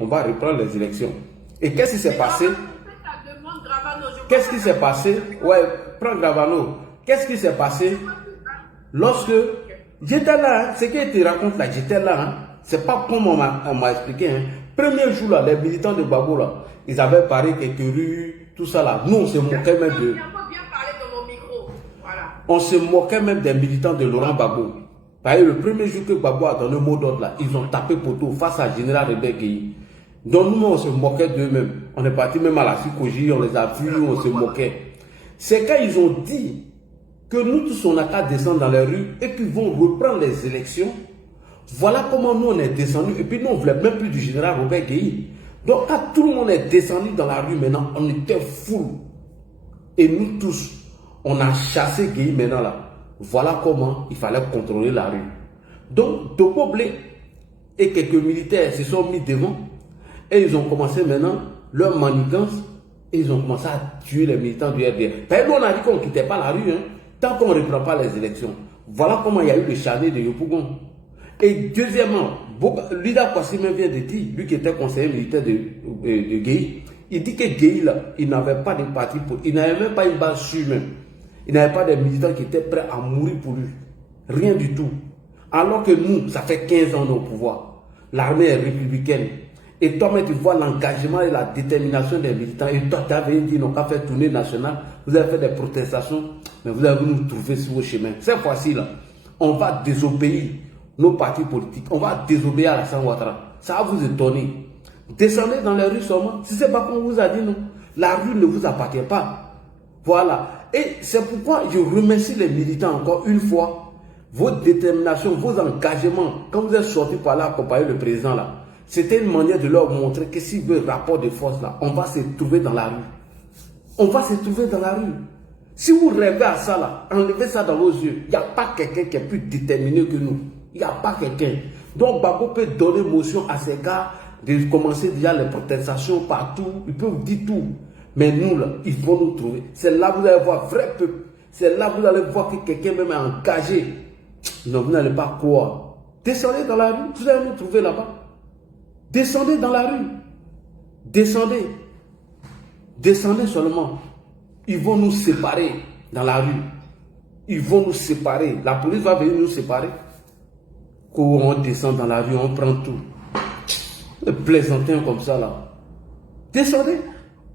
on va reprendre les élections. Et qu'est-ce qui s'est passé? Qu'est-ce qui s'est passé? Ouais, prends Gravano. Qu'est-ce qui s'est passé lorsque j'étais là, hein, ce que tu racontes là, j'étais là, hein, c'est pas comme on m'a expliqué. Hein. Premier jour là, les militants de Gbagbo là, ils avaient parlé quelques rues, tout ça là. Nous, on se moquait même de. On se moquait même des militants de Laurent Gbagbo. Parce que le premier jour que Gbagbo a donné un mot d'ordre là, ils ont tapé poteau face à Général Rebelle Gueye. Donc nous, on se moquait d'eux-mêmes. On est parti même à la Sukoji, on les a vus, on se moquait. C'est quand ils ont dit que nous tous, on n'a qu'à descendre dans les rues et puis vont reprendre les élections. Voilà comment nous, on est descendus. Et puis nous, on ne voulait même plus du général Robert Gueye. Donc quand tout le monde est descendu dans la rue maintenant, on était fou. Et nous tous, on a chassé Gueye maintenant là. Voilà comment il fallait contrôler la rue. Donc, Topo Blé et quelques militaires se sont mis devant et ils ont commencé maintenant leur manigance et ils ont commencé à tuer les militants du RDR. Nous, on a dit qu'on ne quittait pas la rue, hein, tant qu'on ne reprend pas les élections. Voilà comment il y a eu le charnier de Yopougon. Et deuxièmement, Lida Kwasime vient de dire, lui qui était conseiller militaire de Gueye, il dit que Gueye là, il n'avait pas de parti pour, il n'avait même pas une base sûre même. Il n'avait pas de militants qui étaient prêts à mourir pour lui. Rien du tout. Alors que nous, ça fait 15 ans au pouvoir. L'armée est républicaine. Et toi, tu vois l'engagement et la détermination des militants. Et toi, tu avais dit, non, qu'à faire tournée nationale. Vous avez fait des protestations, mais vous avez nous trouver sur vos chemins. Cette fois-ci, là, on va désobéir nos partis politiques. On va désobéir à Alassane Ouattara. Ça va vous étonner. Descendez dans les rues seulement. Si ce n'est pas qu'on vous a dit, non. La rue ne vous appartient pas. Voilà. Et c'est pourquoi je remercie les militants encore une fois. Votre détermination, vos engagements, quand vous êtes sortis par là accompagner le président là, c'était une manière de leur montrer que s'ils veulent rapport de force là, on va se trouver dans la rue. On va se trouver dans la rue. Si vous rêvez à ça là, enlevez ça dans vos yeux. Il n'y a pas quelqu'un qui est plus déterminé que nous. Il n'y a pas quelqu'un. Donc Gbagbo peut donner motion à ces gars de commencer déjà les protestations partout. Il peut vous dire tout. Mais nous, là, ils vont nous trouver. C'est là que vous allez voir vrai peuple. C'est là que vous allez voir que quelqu'un même est engagé. Non, vous n'allez pas croire. Descendez dans la rue, vous allez nous trouver là-bas. Descendez dans la rue. Descendez. Descendez seulement. Ils vont nous séparer dans la rue. Ils vont nous séparer. La police va venir nous séparer. Quand on descend dans la rue, on prend tout. Les plaisantins comme ça là. Descendez.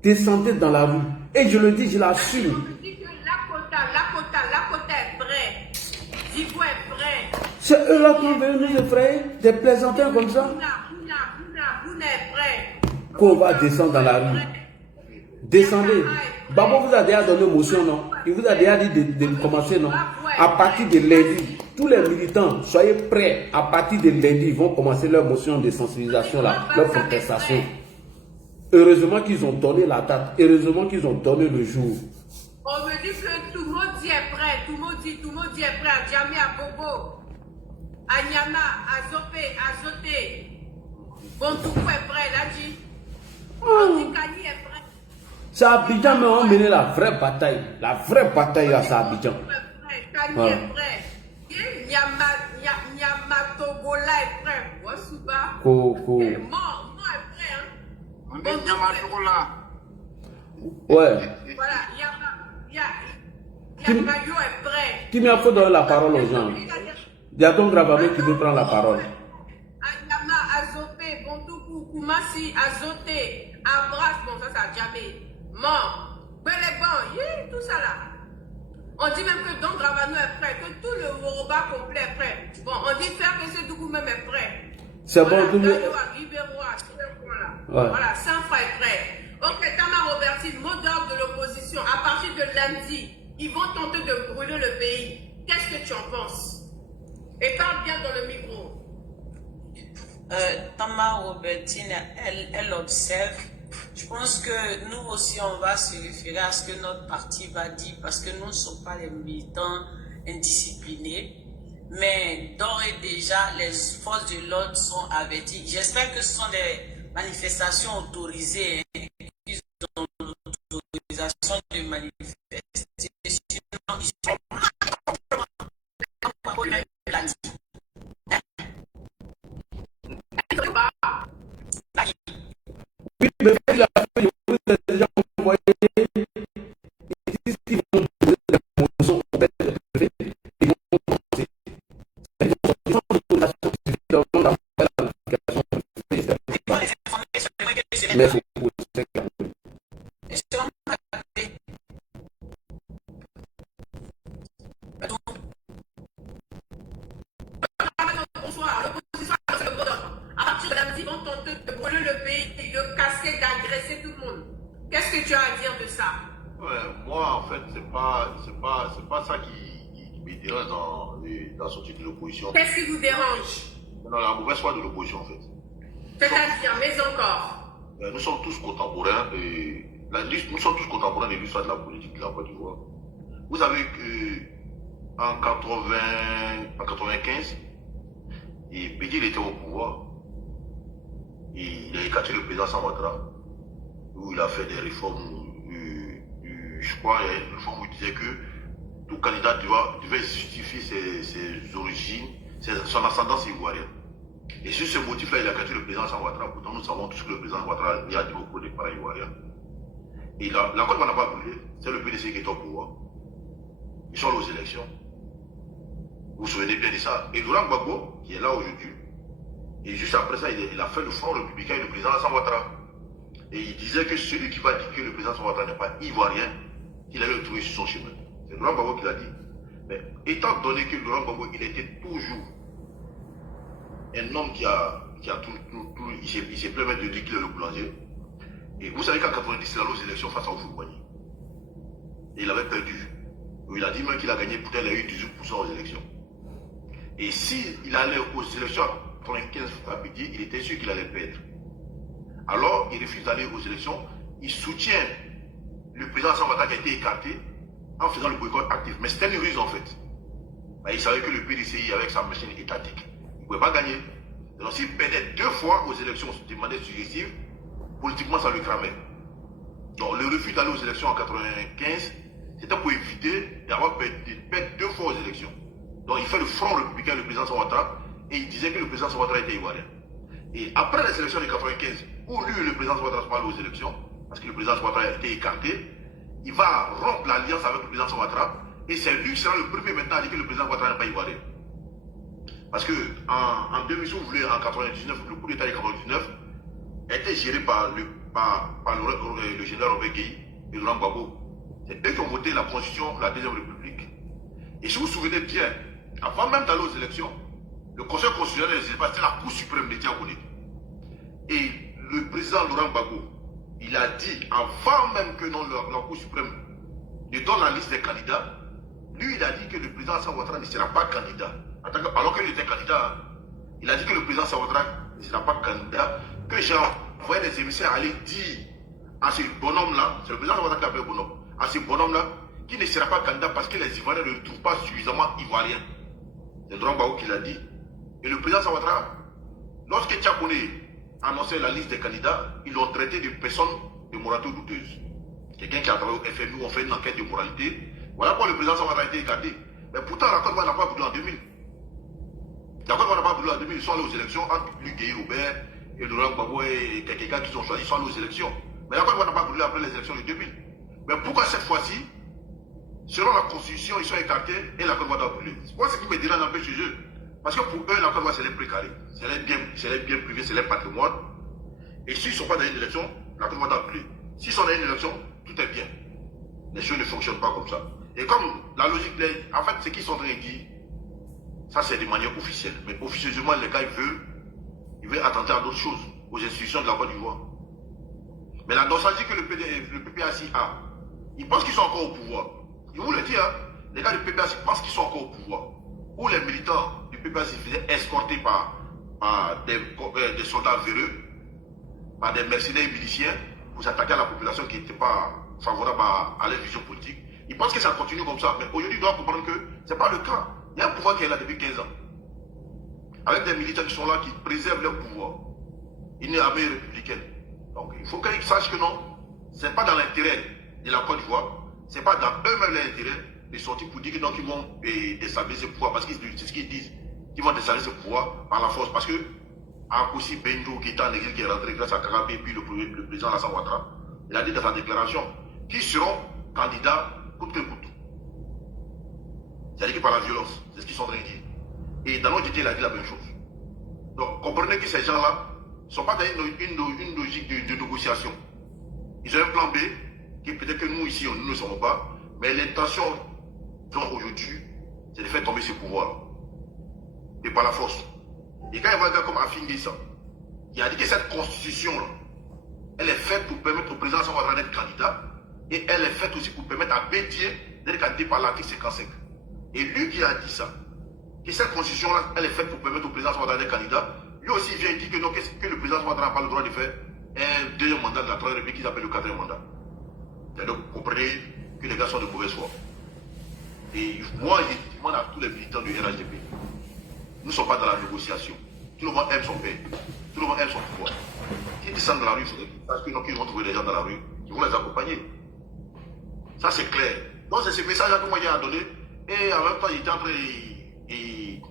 Descendez dans la rue. Et je le dis, je l'assume. On dit que la quota est prêt. Djibo est prêt. C'est eux là qui ont venu nous effrayer, des plaisantins comme ça. Bouna est prêt. Qu'on va descendre dans la rue. Descendez. Gbagbo vous a déjà donné motion, non? Il vous a déjà dit de commencer, non? À partir de lundi, tous les militants, soyez prêts. À partir de lundi, ils vont commencer leur motion de sensibilisation, là, leur protestation. Heureusement qu'ils ont donné la date. Heureusement qu'ils ont donné le jour. On me dit que tout le monde dit est prêt. Tout le monde dit est prêt. À Djamé, à Bobo, à Nyama, à Zopé, à Zoté. Bontoukou est prêt. Là, dit. Antikani est prêt. C'est à Abidjan, mais on menait la vraie bataille. La vraie bataille, là, c'est à Abidjan. Kani est prêt. Nyama Togola est prêt. Wasuba. Coco. Mort est prêt. Hein. On dit Nyamatogola. Ouais. Voilà, Yamayo est prêt. Qui m'a fait donner la parole aux gens? Il y a ton Gravano qui veut prendre la parole. Anyama, Azopé, Bontoukou, Koumassi, Azoté, Abras, bon ça c'est Djamé. Mort. Belébon, tout ça là. On dit même que Don Gravano est prêt, que tout le Woroba complet est prêt. Bon, on dit faire que ce Dougou même est prêt. C'est voilà, bon, tout le monde. Voilà, Sanfa est prêt. Ok, Tama Roberti, mot d'ordre de l'opposition. À partir de lundi, ils vont tenter de brûler le pays. Qu'est-ce que tu en penses? Et parle bien dans le micro. Tama Robertine, elle observe. Je pense que nous aussi, on va se référer à ce que notre parti va dire parce que nous ne sommes pas les militants indisciplinés. Mais d'ores et déjà, les forces de l'ordre sont averties. J'espère que ce sont des manifestations autorisées. Hein, qu'ils ont l'autorisation de manifester. Sinon, ils sont mais il a fait, vous avez déjà envoyé, ils disent qu'ils vont poser des motions au préfet, ils vont commencer. Ils vont sortir sans autorisation suffisamment d'avoir la notification au préfet. Mais c'est pour ça que bonsoir, l'opposition a lancé le mot d'ordre. À partir de là, ils vont tenter de brûler le pays, de casser, d'agresser tout le monde. Qu'est-ce que tu as à dire de ça? Ouais, moi, en fait, c'est pas ça qui me dérange dans la sortie de l'opposition. Qu'est-ce qui vous dérange? Dans la mauvaise foi de l'opposition, en fait. C'est-à-dire, mais encore. Nous sommes tous contemporains et nous sommes tous contemporains de l'histoire de la politique de la Côte d'Ivoire. Vous savez que en 95, et Bédi était au pouvoir. Et il a écarté le président Samatra, où il a fait des réformes, je crois, une réforme où il disait que tout candidat devait justifier ses origines, son ascendance ivoirienne. Et sur ce motif-là, il a écarté le président Samatra. Pourtant, nous savons tous que le président Samatra a dit beaucoup de parents ivoiriens. Et la Côte d'Ivoire n'a pas brûlé, c'est le PDC qui est au pouvoir. Ils sont allés aux élections. Vous vous souvenez bien de ça. Et Laurent Gbagbo, qui est là aujourd'hui, et juste après ça, il a fait le Front républicain et le président Alassane Ouattara. Et il disait que celui qui va dire que le président Ouattara n'est pas ivoirien, qu'il allait le trouver sur son chemin. C'est Laurent Gbagbo qui l'a dit. Mais étant donné que Laurent Gbagbo, il était toujours un homme qui a il s'est plein de dire qu'il est le boulanger. Et vous savez qu'en 90, il a allé aux élections face à Oufou-Boigny. Et il avait perdu. Il a dit même qu'il a gagné, peut-être il a eu 18% aux élections. Et s'il allait aux élections en 95 après-midi, il était sûr qu'il allait perdre. Alors, il refuse d'aller aux élections. Il soutient le président Samata qui a été écarté en faisant le boycott actif. Mais c'était une ruse en fait. Il savait que le PDCI, avec sa machine étatique, il ne pouvait pas gagner. Donc s'il perdait 2 fois aux élections de manière successive, politiquement ça le cramait. Donc le refus d'aller aux élections en 95, c'était pour éviter d'avoir perdu 2 fois aux élections. Donc il fait le Front républicain, le président Ouattara, et il disait que le président Ouattara était ivoirien. Et après les élections de 95, où lui, le président Ouattara, va aller aux élections, parce que le président Ouattara a été écarté, il va rompre l'alliance avec le président Ouattara, et c'est lui qui sera le premier maintenant à dire que le président Ouattara n'est pas ivoirien. Parce que en 2000, si vous voulez, en 99, le coup d'état de 99 était géré par le général Robert Gueye et Laurent Gbagbo. C'est eux qui ont voté la constitution de la Deuxième République. Et si vous vous souvenez bien, avant même d'aller aux élections, le Conseil constitutionnel c'était la Cour suprême de Diakoné. Et le président Laurent Gbagbo, il a dit, avant même que la Cour suprême ne donne la liste des candidats, lui, il a dit que le président Alassane Ouattara ne sera pas candidat. Alors qu'il était candidat, il a dit que le président Alassane Ouattara ne sera pas candidat, que j'ai envoyé des émissaires aller dire à ce bonhomme-là, c'est le président Ouattara qui appelle bonhomme, à ce bonhomme-là, qui ne sera pas candidat parce que les Ivoiriens ne le trouvent pas suffisamment ivoirien. C'est Laurent Gbagbo qui l'a dit. Et le président Ouattara, lorsque Diakoné a annoncé la liste des candidats, ils l'ont traité de personne de moralité douteuse. Quelqu'un qui a travaillé au FMI, on fait une enquête de moralité. Voilà pourquoi le président Ouattara a été écarté. Mais pourtant, la Côte d'Ivoire n'a pas voulu en 2000. La Côte d'Ivoire n'a pas voulu en 2000. Ils sont allés aux élections entre Luc Gueye Robert et Laurent Gbagbo et quelqu'un qui ont choisi. Ils sont allés aux élections. Mais la Côte d'Ivoire n'a pas voulu après les élections de 2000. Mais pourquoi cette fois-ci, selon la Constitution, ils sont écartés et la Côte d'Ivoire doit brûler? Moi, ce qui me dérange un peu chez eux, parce que pour eux, la Côte d'Ivoire, c'est les précarés. C'est les biens privés, c'est les patrimoines. Et s'ils ne sont pas dans une élection, la Côte d'Ivoire doit brûler. S'ils sont dans une élection, tout est bien. Les choses ne fonctionnent pas comme ça. Et comme la logique, en fait, ce qu'ils sont en train de dire, ça c'est de manière officielle. Mais officieusement, les gars, ils veulent attenter à d'autres choses, aux institutions de la Côte d'Ivoire. Mais la nostalgie que le PPAC a, ils pensent qu'ils sont encore au pouvoir. Je vous le dis, hein, les gars du PPAC pensent qu'ils sont encore au pouvoir. Où les militants du PPAC se faisaient escorter par des soldats véreux, par des mercenaires miliciens, pour s'attaquer à la population qui n'était pas favorable à leur vision politique. Ils pensent que ça continue comme ça. Mais aujourd'hui, ils doivent comprendre que ce n'est pas le cas. Il y a un pouvoir qui est là depuis 15 ans. Avec des militants qui sont là, qui préservent leur pouvoir. Une armée républicaine. Donc il faut qu'ils sachent que non, ce n'est pas dans l'intérêt de la Côte d'Ivoire, ce n'est pas dans eux-mêmes l'intérêt de sortir pour dire que non, qu'ils vont déstabiliser ce pouvoir. Parce que c'est ce qu'ils disent. Qu'ils vont déstabiliser ce pouvoir par la force. Parce que Akoussi Benjo, qui est en exil, qui est rentré grâce à Kagame, puis le président Alassane Ouattara, il a dit dans sa déclaration qu'ils seront candidats coûte que coûte. C'est-à-dire que par la violence, c'est ce qu'ils sont en train de dire. Et dans notre idée, il a dit la même chose. Donc, comprenez que ces gens-là ne sont pas dans une logique de négociation. Ils ont un plan B, qui peut-être que nous, ici, nous ne le savons pas, mais l'intention aujourd'hui, c'est de faire tomber ce pouvoir. Et par la force. Et quand il y a un gars comme Afingisa, il a dit que cette constitution-là, elle est faite pour permettre au président Ouattara d'être candidat, et elle est faite aussi pour permettre à Bédier d'être candidat par l'article 55. Et lui qui a dit ça, que cette constitution-là, elle est faite pour permettre au président Ouattara d'être candidat, lui aussi vient dire que, non, que le président Ouattara n'a pas le droit de faire un deuxième mandat de la Troisième République qu'ils appellent le quatrième mandat. Et donc, vous comprenez que les gars sont de mauvaise foi. Et moi, je demande à tous les militants du RHDP, nous ne sommes pas dans la négociation. Tout le monde aime son pays. Tout le monde aime son pouvoir. S'ils descendent dans la rue, parce qu'ils vont trouver des gens dans la rue, ils vont les accompagner. Ça, c'est clair. Donc, c'est ce message-là que moi j'ai à donner. Et en même temps, j'étais en train de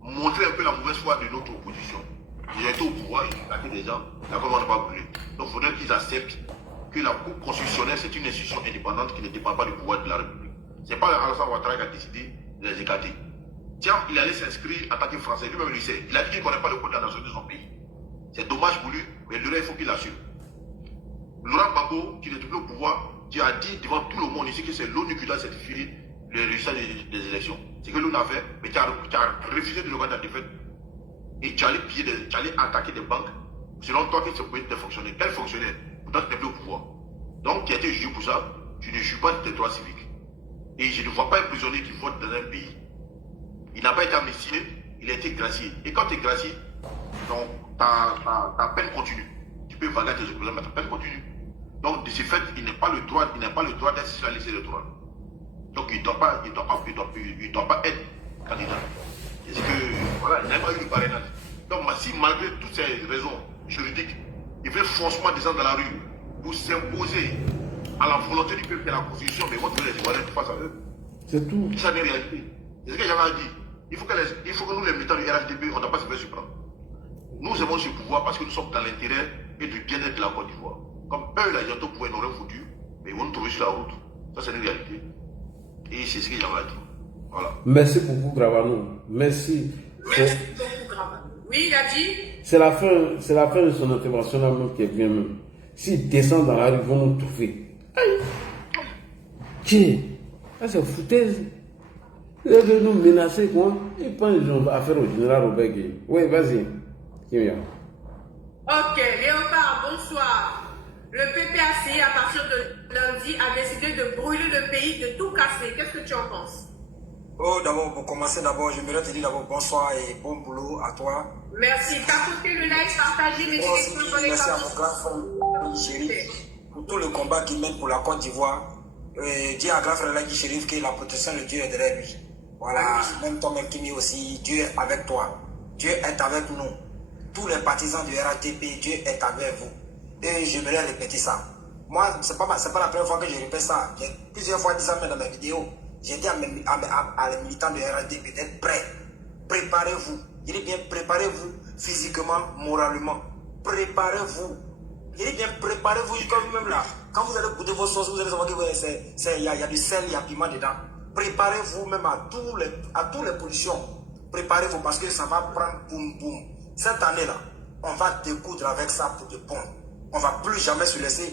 montrer un peu la mauvaise foi de notre opposition. Ils étaient au pouvoir, ils ont des gens, la commande n'a pas brûlé. Donc, il faudrait qu'ils acceptent que la Cour constitutionnelle, c'est une institution indépendante qui ne dépend pas du pouvoir de la République. Ce n'est pas Alassane Ouattara qui a décidé de les écarter. Tiens, il allait s'inscrire en tant que Français, lui-même il le sait. Il a dit qu'il ne connaît pas le code de la nation de son pays. C'est dommage pour lui, mais le il faut qu'il l'assume. Laurent Gbagbo, qui est devenu au pouvoir, tu as dit devant tout le monde ici que c'est l'ONU qui doit certifier les résultats des élections. C'est ce que l'ONU a fait, mais tu as refusé de regarder la défaite. Et tu allais attaquer des banques. Selon toi, que ça pouvait être fonctionnaire. Quel fonctionnaire? Pourtant, tu n'es plus au pouvoir. Donc, tu as été jugé pour ça. Tu ne juges pas de tes droits civiques. Et je ne vois pas un prisonnier qui vote dans un pays. Il n'a pas été amnistié, il a été gracié. Et quand tu es gracié, donc ta peine continue. Tu peux valer tes opposants, mais ta peine continue. Donc, de ce fait, il n'a pas le droit d'être sur la liste électorale. Donc, il ne doit pas être candidat. Est-ce que, voilà, il n'a pas eu le parrainage. Donc, si malgré toutes ces raisons juridiques, il veut forcément descendre dans la rue pour s'imposer à la volonté du peuple et à la Constitution, mais moi, je veux les Ivoiriens face à eux. C'est tout. Ça n'est réalité. C'est ce que j'avais dit. Il faut que nous, les militants du RHDP, on n'a pas se faire surprendre. Nous aimons ce pouvoir parce que nous sommes dans l'intérêt et du bien-être de la Côte d'Ivoire. Comme eux, là, ils ont tout pouvoir, ils n'ont rien foutu, mais ils vont nous trouver sur la route. Ça, c'est une réalité. Et c'est ce que j'avais dit. Voilà. Merci beaucoup, Gravano. Merci. Merci beaucoup, Gravano. Oui, il a dit. C'est la fin de son intervention là même qui est bien même. S'ils descendent dans la rue, ils vont nous trouver. Aïe! Tiens, ça c'est foutaise. Ils veulent nous menacer quoi? Ils pensent qu'ils ont affaire au général Robert Gueye. Oui, vas-y. Ok, Léopard, bonsoir. Le PPAC, à partir de lundi, a décidé de brûler le pays, de tout casser. Qu'est-ce que tu en penses? Oh, d'abord, pour commencer, j'aimerais te dire d'abord bonsoir et bon boulot à toi. Merci. Capotez le like, partagez mes questions dans les merci à mon grand frère Chérif pour tout le combat qu'il mène pour la Côte d'Ivoire. Dis à grand frère Lagui Chérif que la protection de Dieu est derrière lui. Voilà, même toi-même Kimi aussi, Dieu est avec toi. Dieu est avec nous. Tous les partisans du RATP, Dieu est avec vous. Et j'aimerais répéter ça. Moi, c'est pas la première fois que je répète ça. J'ai plusieurs fois dit ça même dans mes vidéos. J'ai dit à les militants de RATP d'être prêts. Préparez-vous. Je dis bien préparez-vous physiquement, moralement. Préparez-vous. Je dis bien préparez-vous jusqu'à vous-même là. Quand vous allez goûter vos sauces, vous allez savoir qu'il y a du sel, il y a piment dedans. Préparez-vous même à toutes les positions. Préparez-vous parce que ça va prendre boum boum. Cette année-là, on va découdre avec ça pour de bon. On ne va plus jamais se laisser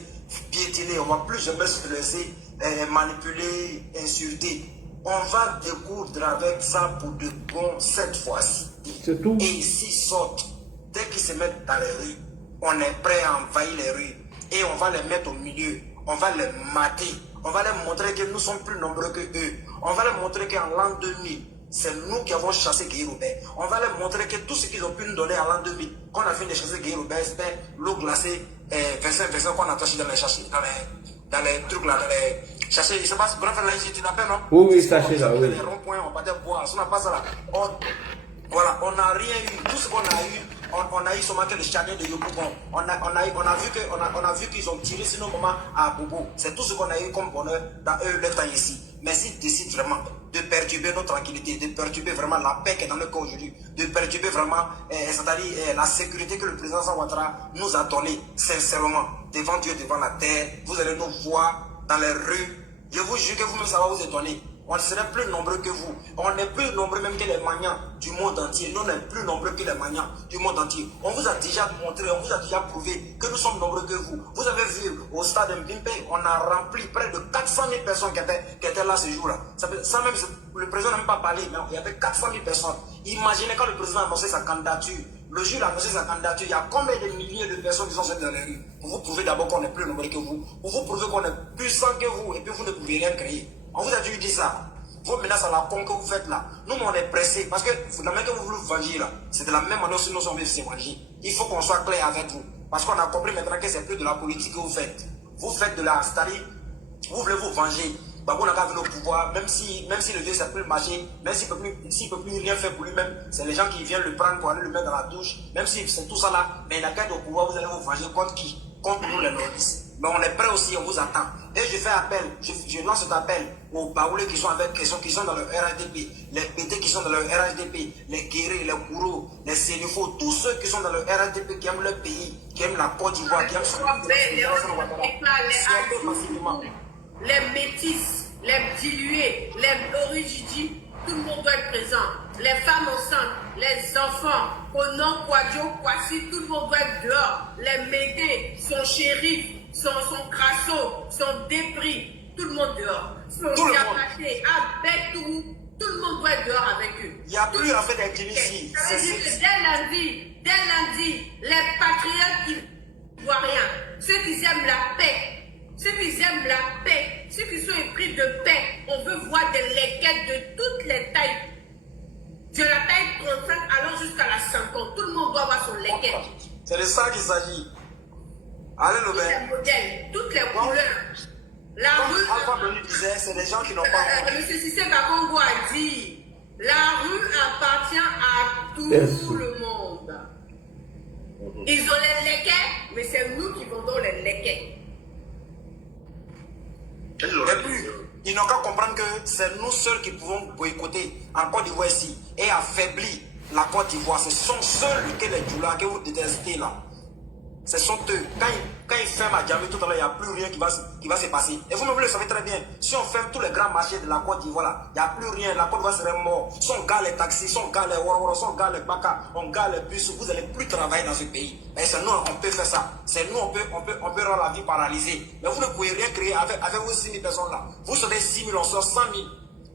piétiner, on ne va plus jamais se laisser manipuler, insulter. On va découdre avec ça pour de bon cette fois-ci. C'est tout. Et s'ils sortent, dès qu'ils se mettent dans les rues, on est prêt à envahir les rues. Et on va les mettre au milieu, on va les mater. On va leur montrer que nous sommes plus nombreux que eux. On va leur montrer qu'en l'an 2000, c'est nous qui avons chassé Guy Robert. On va leur montrer que tout ce qu'ils ont pu nous donner en l'an 2000, qu'on a fini de chasser Guy Robert, c'était l'eau glacée, versin qu'on a attaché dans les trucs là, dans les sachets. Je ne sais pas si bref, là, tu n'as pas, non? Oui, sachez là, oui. Les ronds-points, on va boire, on n'a pas ça là. Voilà, on n'a rien eu. Tout ce qu'on a eu, on a eu seulement que le chagrin de Yopougon. On a vu qu'ils ont tiré sur nos moments à Bobo. C'est tout ce qu'on a eu comme bonheur dans eux le temps ici. Mais s'ils décident vraiment de perturber notre tranquillité, de perturber vraiment la paix qui est dans le corps aujourd'hui, de perturber vraiment c'est-à-dire la sécurité que le président Ouattara nous a donnée, sincèrement, devant Dieu, devant la terre, vous allez nous voir dans les rues. Je vous jure que vous-même, ça va vous étonner. On ne serait plus nombreux que vous. On est plus nombreux même que les maniants du monde entier. Nous, on est plus nombreux que les maniants du monde entier. On vous a déjà montré, on vous a déjà prouvé que nous sommes nombreux que vous. Vous avez vu au stade Mbimpe, on a rempli près de 400 000 personnes qui étaient là ce jour-là. Ça même, le président n'a même pas parlé, mais il y avait 400 000 personnes. Imaginez quand le président a annoncé sa candidature. Le jour où il a annoncé sa candidature, il y a combien de milliers de personnes qui sont sorties dans les rues pour vous prouver d'abord qu'on est plus nombreux que vous, pour vous prouver qu'on est plus puissant que vous, et puis vous ne pouvez rien créer. On vous a dû dire ça. Vos menaces à la con que vous faites là, nous on est pressés parce que la main que vous voulez venger là, c'est de la même manière que nous sommes venus se venger. Il faut qu'on soit clair avec vous parce qu'on a compris maintenant que c'est plus de la politique que vous faites. Vous faites de la c'est-à-dire, vous voulez vous venger. Babou n'a qu'à venir au pouvoir, même si le vieux ça peut marcher, même s'il ne peut plus rien faire pour lui-même, c'est les gens qui viennent le prendre pour aller le mettre dans la douche, même si c'est tout ça là, mais il n'a qu'à être au pouvoir, vous allez vous venger contre qui? Contre nous les novices. Mais on est prêts aussi, on vous attend. Et je fais appel, je lance cet appel aux baoulés qui sont dans le RHDP, les PT qui sont dans le RHDP, les guéris, les gourous, les sénifos, tous ceux qui sont dans le RHDP, qui aiment leur pays, qui aiment la Côte d'Ivoire, qui aiment son les métis, les dilués, les origidis, tout le monde doit être présent. Les femmes enceintes, les enfants, Konon, Kwadjo, Kwasi, tout le monde doit être dehors. Les médés, son shérif, son crasso, son dépris, tout le monde dehors. Son diapaté, Abetou, tout le monde doit être dehors avec eux. Il n'y a plus en fait d'intimité ici. Ça veut dire que dès lundi, les patriotes ivoiriens, ceux qui aiment la paix, ceux qui aiment la paix, ceux qui sont épris de paix, on veut voir des lequettes de toutes les tailles. De la taille 35 allant jusqu'à la 50. Tout le monde doit avoir son lequette. C'est de ça qu'il s'agit. Allez, le tous les modèles, toutes les couleurs. La rue. Alpha Boni disait, c'est des gens qui n'ont pas. M. Sissé Bakongo a dit la rue appartient à tout le monde. Ils ont les lequettes, mais c'est nous qui vendons les lequettes. Et puis, ils n'ont qu'à comprendre que c'est nous seuls qui pouvons boycotter en Côte d'Ivoire ici et affaiblir la Côte d'Ivoire. Ce sont seuls que les Djoula que vous détestez là. Ce sont eux. Quand ils ferment à Djamé tout à l'heure, il n'y a plus rien qui va se passer. Et vous-même, vous le savez très bien. Si on ferme tous les grands marchés de la Côte d'Ivoire là, il n'y a plus rien. La Côte d'Ivoire serait morte. Son gars les taxis, son gars les Warwara, son gars les Baka, son gars les bus, vous n'allez plus travailler dans ce pays. Et c'est nous, on peut faire ça. C'est nous, on peut rendre la vie paralysée. Mais vous ne pouvez rien créer avec vos 6 000 personnes là. Vous sortez 6 000, on sort 100 000.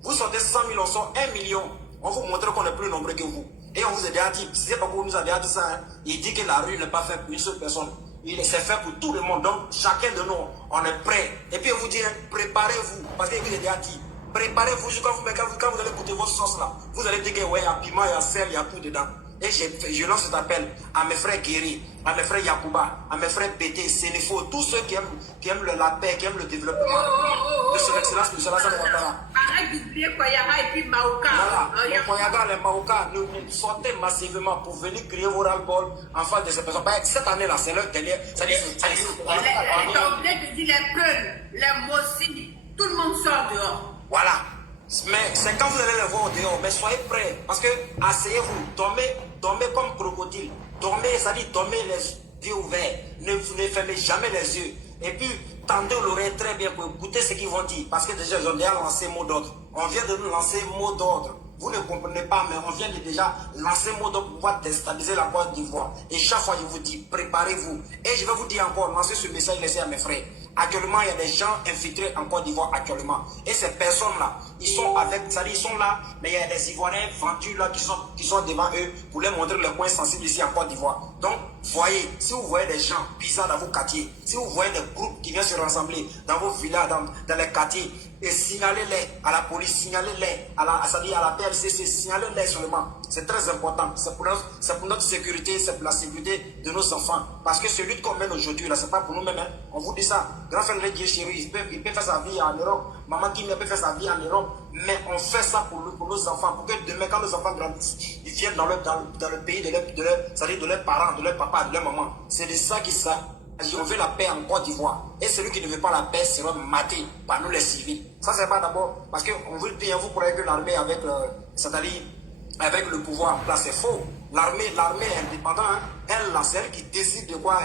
Vous sortez 100 000, on sort 1 million. On vous montre qu'on est plus nombreux que vous. Et on vous a déjà dit, c'est pas pour nous a déjà dit ça, hein. Il dit que la rue n'est pas faite pour une seule personne. C'est fait pour tout le monde. Donc, chacun de nous, on est prêt. Et puis, on vous dit, hein, préparez-vous. Parce qu'il vous a déjà dit, préparez-vous. Quand vous allez goûter votre sauce là, vous allez dire que, ouais, il y a piment, il y a sel, il y a tout dedans. Et je lance cet appel à mes frères Guéri, à mes frères Yakouba, à mes frères Bété, Sénéfo, tous ceux qui aiment la paix, qui aiment le développement de son excellence, de son Alassane Ouattara. Arrête d'oublier Koyaga et puis Maoka. Voilà, les Koyaga, les Maoka, nous sortez massivement pour venir crier vos ras-le-bol en face de ces personnes. Cette année-là, c'est leur dernière. Les Anglais te disent les Peuls, les Mossi, tout le monde sort dehors. Voilà. Mais c'est quand vous allez les voir au dehors, mais soyez prêts. Parce que asseyez-vous, dormez comme crocodile. Dormez, c'est-à-dire dormez les yeux ouverts. Ne fermez jamais les yeux. Et puis, tendez l'oreille très bien pour écouter ce qu'ils vont dire. Parce que déjà, ils ont déjà lancé mot d'ordre. On vient de nous lancer mot d'ordre. Vous ne comprenez pas, mais on vient de déjà lancer mot d'ordre pour pouvoir déstabiliser la Côte d'Ivoire. Et chaque fois, je vous dis, préparez-vous. Et je vais vous dire encore, lancez ce message, laissez à mes frères. Actuellement, il y a des gens infiltrés en Côte d'Ivoire actuellement. Et ces personnes-là, ils sont avec, c'est-à-dire ils sont là, mais il y a des Ivoiriens vendus là qui sont devant eux pour leur montrer les points sensibles ici en Côte d'Ivoire. Donc, voyez, si vous voyez des gens bizarres dans vos quartiers, si vous voyez des groupes qui viennent se rassembler dans vos villas, dans les quartiers, et signalez-les à la police, signalez-les à la PLCC, signalez-les seulement. C'est très important. C'est pour notre sécurité, c'est pour la sécurité de nos enfants. Parce que celui qu'on mène aujourd'hui, là, c'est pas pour nous-mêmes. Hein. On vous dit ça. Grand frère Dieu chéri, il peut faire sa vie en Europe. Maman qui peut faire sa vie en Europe. Mais on fait ça pour nos enfants. Pour que demain, quand nos enfants grandissent, ils viennent dans le pays de leurs parents, de leur papa, de leur maman. C'est de ça qu'il s'agit. On veut la paix en Côte d'Ivoire. Et celui qui ne veut pas la paix sera maté par nous les civils. Ça, c'est pas d'abord parce qu'on veut bien vous croyez que l'armée avec le pouvoir en place, c'est faux. L'armée est indépendante. Hein. Elle, c'est elle qui décide de quoi.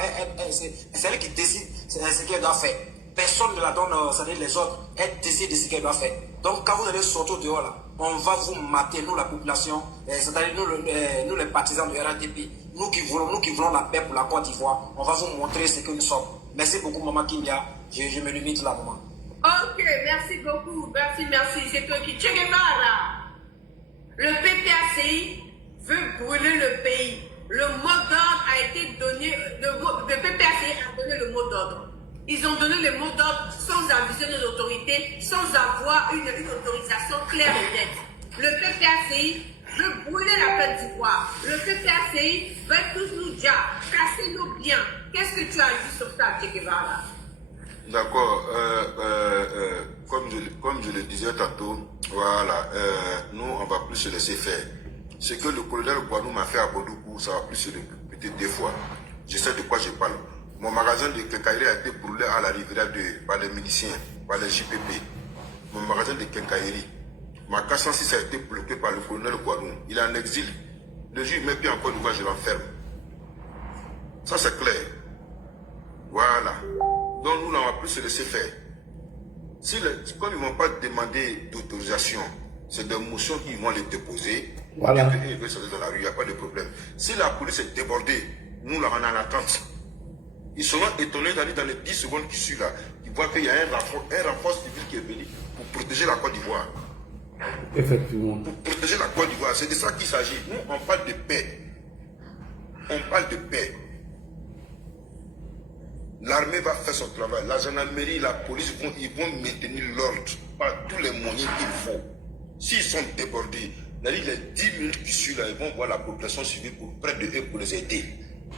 C'est elle qui décide ce qu'elle doit faire. Personne ne la donne, c'est-à-dire les autres. Elle décide de ce qu'elle doit faire. Donc, quand vous allez sortir dehors, là, on va vous mater, nous, la population, c'est-à-dire nous, les partisans du RADP, nous qui voulons la paix pour la Côte d'Ivoire, on va vous montrer ce que nous sommes. Merci beaucoup, Maman Kimia. Je me limite là, maman. Ok, merci beaucoup. Merci. C'est toi qui. Che Guevara. Le PPACI veut brûler le pays. Le mot d'ordre a été donné. Le PPACI a donné le mot d'ordre. Ils ont donné le mot d'ordre sans aviser nos autorités, sans avoir une autorisation claire et nette. Le PPACI veut brûler la Côte d'Ivoire. Le PPACI veut tous nous dire, casser nos biens. Qu'est-ce que tu as dit sur ça, Che Guevara? D'accord. Comme je le disais tantôt, voilà, nous, on va plus se laisser faire. Ce que le colonel Guanou m'a fait à Bodoukou, ça va plus se répéter 2 fois. Je sais de quoi je parle. Mon magasin de quincaillerie a été brûlé à la rivière par les miliciens, par les JPP. Mon magasin de quincaillerie. Ma case 106 a été bloquée par le colonel Guanou. Il est en exil. Le jour où il met pied en Côte d'Ivoire, je l'enferme. Ça, c'est clair. Voilà. Donc, nous, on va plus se laisser faire. Comme ils ne vont pas demander d'autorisation, c'est des motions qu'ils vont les déposer. Voilà. Et ils veulent sortir dans la rue, il n'y a pas de problème. Si la police est débordée, nous, là, on est en attente. Ils seront étonnés d'aller dans les 10 secondes qui suivent là. Ils voient qu'il y a un renfort civil qui est venu pour protéger la Côte d'Ivoire. Effectivement. Pour protéger la Côte d'Ivoire, c'est de ça qu'il s'agit. Nous, on parle de paix. On parle de paix. L'armée va faire son travail. La gendarmerie, la police, ils vont maintenir l'ordre par tous les moyens qu'il faut. S'ils sont débordés, les 10 minutes qui suivent là, ils vont voir la population civile près de eux pour les aider.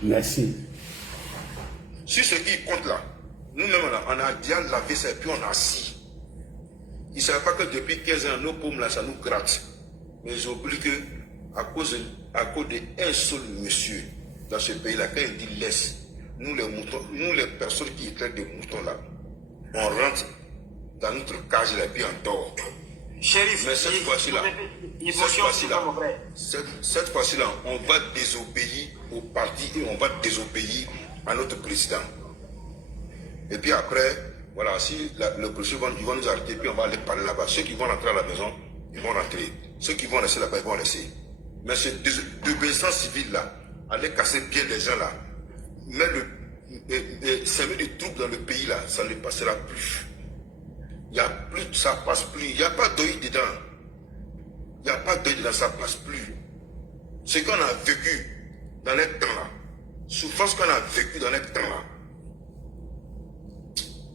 Merci. Sur ce qui compte là, nous-mêmes, on a déjà lavé ça et puis on a assis. Ils ne savaient pas que depuis 15 ans, nos paumes là, ça nous gratte. Mais ils oublient que, à cause d'un seul monsieur dans ce pays-là, quand il dit laisse, nous les moutons, nous les personnes qui traitent des moutons là, on rentre dans notre cage là et puis on dort. Chérif, mais cette fois-ci là, on va désobéir au parti et on va désobéir à notre président. Et puis après, voilà, si le président ils vont nous arrêter, puis on va aller parler là-bas. Ceux qui vont rentrer à la maison, ils vont rentrer. Ceux qui vont rester là-bas, ils vont rester. Mais ce désobéissance civile là, aller casser bien les gens là, semer des troupes dans le pays là, ça ne passera plus. Il n'y a plus, ça passe plus. Il n'y a pas d'œil dedans. Il n'y a pas d'œil dedans, ça passe plus. Ce qu'on a vécu dans les temps là, souffrance qu'on a vécu dans les temps là,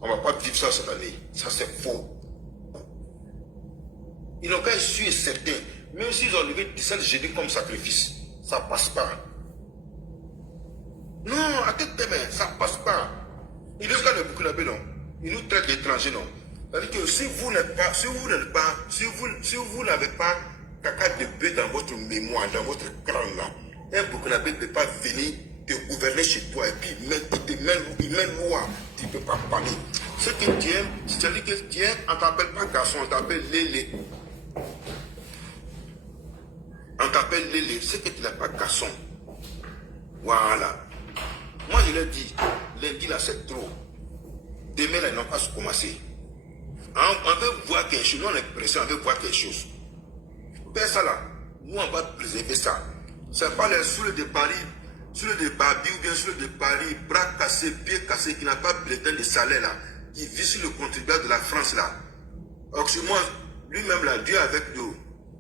on ne va pas vivre ça cette année. Ça c'est faux. Ils n'ont qu'à être sûrs et certains. Même s'ils ont levé 17 génies comme sacrifice, ça ne passe pas. Non, à tête de main, ça ne passe pas. Ils disent qu'on est Burkinabé, non. Ils nous traitent d'étrangers, non. C'est-à-dire que si vous n'avez pas caca de bœuf dans votre mémoire, dans votre crâne là, un Burkinabé ne peut pas venir te gouverner chez toi et puis il met loi, tu ne peux pas parler. Ce que tu aimes, c'est-à-dire que tu aimes, on ne t'appelle pas garçon, on t'appelle Lélé. On t'appelle Lélé, c'est que tu n'es pas garçon. Voilà. Moi je l'ai dit, lundi là c'est trop. Demain là ils n'ont pas commencé. On veut voir quelque chose, nous on est pressé, on veut voir quelque chose. Fais ça là, nous on va préserver ça. C'est pas les soules de Paris, soules de Babi ou bien soules de Paris, bras cassés, pieds cassés, qui n'a pas bulletin de salaire là, qui vit sur le contribuable de la France là. Alors que moi, lui-même là, Dieu avec nous.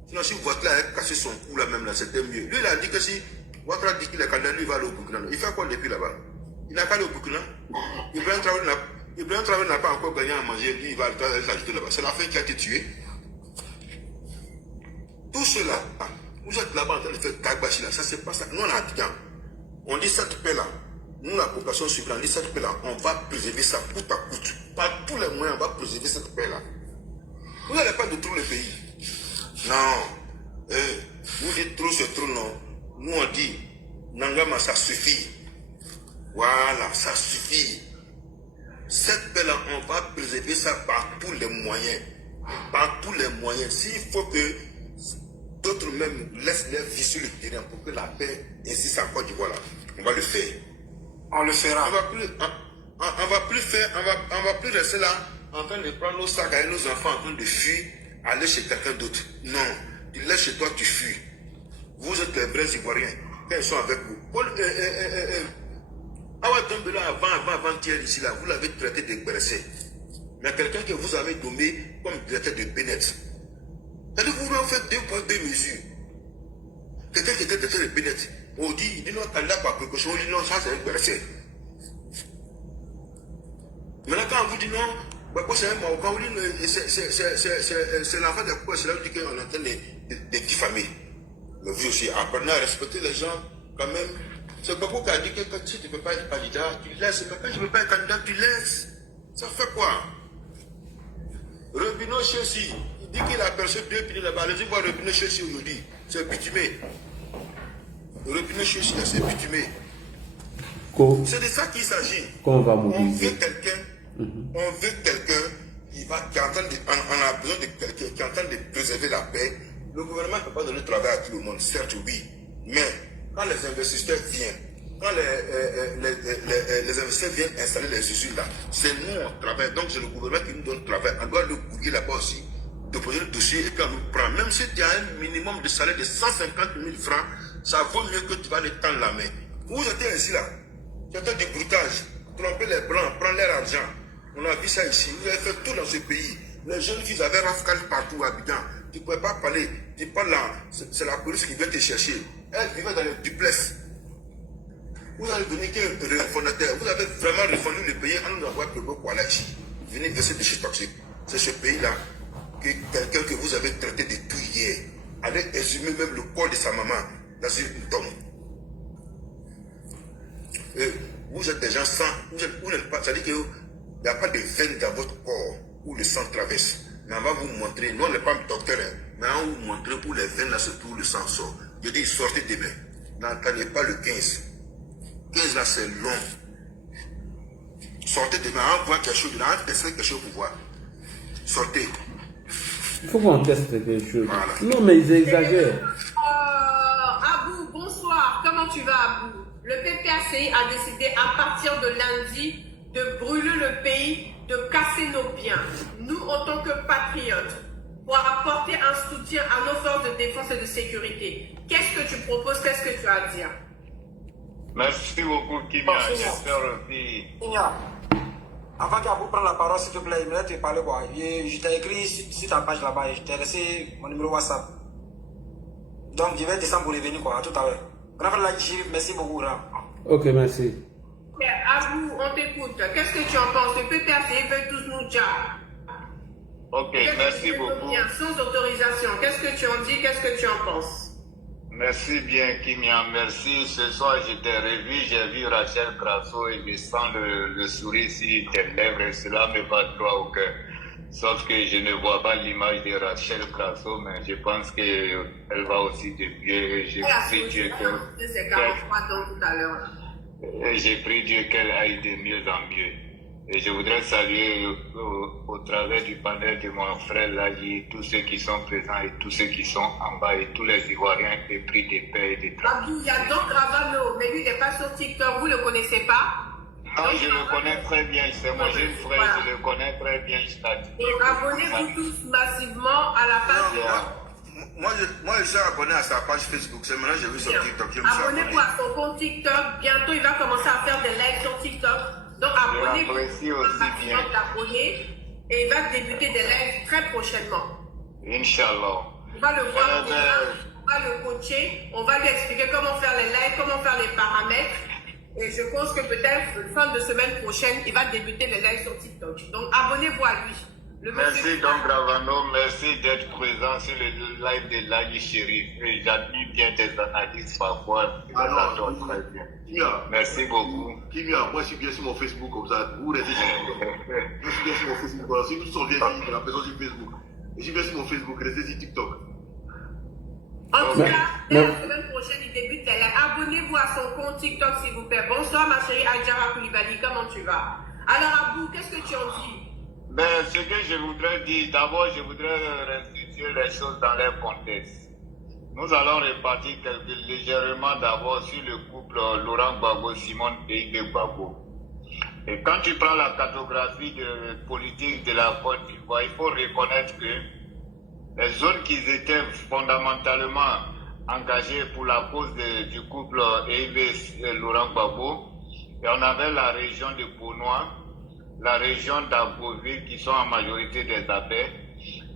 Sinon si votre là a cassé son cou là même là, c'était mieux. Lui il a dit que si votre a dit qu'il est candidat, lui va aller au Burkina. Il fait quoi depuis là-bas? Il n'a qu'à aller au Burkina. Il va travailler Ibrahim Traoré n'a pas encore gagné à manger, lui, il va l'ajouter là-bas. C'est la fin qui a été tuée. Tout cela, vous êtes là-bas en train de faire Tagbashi là, ça c'est pas ça. Nous on a dit, on dit cette paix-là, nous la population suivante, on dit cette paix-là, on va préserver ça coûte à coûte. Par tous les moyens, on va préserver cette paix-là. Vous n'allez pas détruire le pays. Non. Vous dites trop, c'est trop, non. Nous on dit, Nangama, ça suffit. Voilà, ça suffit. Cette paix-là, on va préserver ça par tous les moyens. Par tous les moyens. S'il faut que d'autres même laissent leur vie sur le terrain pour que la paix existe en Côte d'Ivoire, on va le faire. On le fera. On va plus rester là en train de prendre nos sacs avec nos enfants en train de fuir, aller chez quelqu'un d'autre. Non, tu laisses chez toi, tu fuis. Vous êtes les vrais Ivoiriens, quand ils sont avec vous. Avant-hier ici, là, vous l'avez traité de Bercé. Mais quelqu'un que vous avez nommé comme directeur de Bennett. C'est-à-dire que vous avez fait 2 poids 2 mesures. Quelqu'un qui était directeur de Bennett, on dit, il dit non, candidat par quelque chose, on dit non, ça c'est Bercé. Maintenant, quand on vous dit non, c'est un Marocain, on dit c'est l'enfant de quoi, c'est là où on dit qu'on est en train de diffamer. Mais vous aussi, apprenez à respecter les gens quand même. C'est beaucoup qui a dit que si tu ne peux pas être candidat, tu laisses. Mais quand tu ne peux pas être candidat, tu laisses. Ça fait quoi? Robineau Chelsea, il dit qu'il a perçu 2 piliers là-bas. Allez-y voir Robineau Chelsea aujourd'hui. C'est bitumé. Robineau Chelsea, c'est bitumé. C'est de ça qu'il s'agit. On va mobiliser. On veut quelqu'un qui entend on a besoin de quelqu'un qui est en train de préserver la paix. Le gouvernement ne peut pas donner le travail à tout le monde, certes oui. Mais quand les investisseurs viennent, quand les investisseurs viennent installer les usines là, c'est nous on travaille. Donc c'est le gouvernement qui nous donne le travail. On doit le courrier là-bas aussi, déposer le dossier et puis on nous prend. Même si tu as un minimum de salaire de 150 000 francs, ça vaut mieux que tu vas les tendre la main. Vous étiez ici là, tu as du broutage, tromper les blancs, prendre leur argent. On a vu ça ici, vous avez fait tout dans ce pays. Les jeunes filles avaient rafcal partout à Abidjan. Tu ne pouvais pas parler, tu parles là, c'est la police qui vient te chercher. Elle vivait dans les duplex. Vous avez donné qu'un fondateur, vous avez vraiment réformé le pays en nous envoyant Pebo Koualachi. Venez verser des déchets toxiques. C'est ce pays-là, que quelqu'un que vous avez traité de tout hier, allait exhumer même le corps de sa maman dans une tombe. Vous êtes des gens sans, vous n'êtes pas, c'est-à-dire qu'il n'y a pas de veine dans votre corps où le sang traverse. Mais on va vous montrer, nous on n'est pas docteur, mais on va vous montrer où les veines là se trouvent, le sang sort. Je dis, sortez demain. N'entendez pas le 15. 15 là c'est long. Sortez demain, on voit quelque chose, on va tester quelque chose pour voir. Sortez. Il faut qu'on teste quelque chose. Voilà. Non mais ils exagèrent. Abou, bonsoir. Comment tu vas, Abou? Le PPACI a décidé à partir de lundi de brûler le pays, de casser nos biens. Nous, en tant que patriotes, pour apporter un soutien à nos forces de défense et de sécurité. Qu'est-ce que tu proposes? Qu'est-ce que tu as à dire? Merci beaucoup, Kimia. J'espère aussi. Kimia, avant qu'Abou prenne la parole, s'il te plaît, il me laisse te parler. Quoi. Je t'ai écrit sur ta page là-bas et je t'ai laissé mon numéro WhatsApp. Donc, je vais descendre pour revenir quoi, à tout à l'heure. Merci beaucoup. Ok, merci. Abou, on t'écoute. Qu'est-ce que tu en penses? Le PPACI veut tous nous dire. Ok, merci beaucoup. Bien, sans autorisation. Qu'est-ce que tu en dis? Qu'est-ce que tu en penses? Merci bien, Kimia. Merci. Ce soir, je t'ai revu. J'ai vu Rachel Grasso et je sens le sourire sur tes lèvres et cela me va droit au cœur. Sauf que je ne vois pas l'image de Rachel Grasso, mais je pense qu'elle va aussi de mieux. J'ai pris Dieu qu'elle. C'est 43 ans tout à l'heure. J'ai pris Dieu qu'elle aille de mieux en mieux. Et je voudrais saluer au travers du panel de mon frère Lali, tous ceux qui sont présents et tous ceux qui sont en bas et tous les Ivoiriens épris de paix et de travail. Abou, il y a donc Ravano, mais lui il n'est pas sur TikTok, vous ne le connaissez pas? Non, je le connais très bien, c'est mon jeune frère, voilà. Je le connais très bien. Et abonnez-vous tous massivement à la page. Moi, je suis abonné à sa page Facebook, c'est maintenant j'ai vu sur TikTok. Abonnez-vous à son compte TikTok, bientôt il va commencer à faire des lives sur TikTok. Donc abonnez-vous et il va débuter des lives très prochainement. Inch'Allah. On va le voir, on va le coacher, on va lui expliquer comment faire les lives, comment faire les paramètres. Et je pense que peut-être fin de semaine prochaine, il va débuter les lives sur TikTok. Donc abonnez-vous à lui. Merci donc Gravano, merci d'être présent sur le live de Lali Chérif. Et j'admire bien tes analyses parfois. Alors, très bien. Kimia, Merci beaucoup. Kimia, moi je suis bien sur mon Facebook comme ça. Vous restez sur TikTok. Je suis bien sur mon Facebook. Voilà, si nous sommes bien ici, la personne sur Facebook. Je suis bien sur mon Facebook, restez sur TikTok. En tout cas, dès la semaine prochaine, il débute les lives. Abonnez-vous à son compte TikTok, s'il vous plaît. Bonsoir, ma chérie Adjara Koulibaly, comment tu vas? Alors, Abou, qu'est-ce que tu en dis? Ben, ce que je voudrais dire, d'abord, je voudrais restituer les choses dans leur contexte. Nous allons repartir légèrement d'abord sur le couple Laurent Gbagbo, Simone Veil Gbagbo. Et quand tu prends la cartographie politique de la Côte d'Ivoire, il faut reconnaître que les zones qui étaient fondamentalement engagées pour la cause du couple Laurent Gbagbo, et on avait la région de Bonois, la région d'Agoville qui sont en majorité des Abés,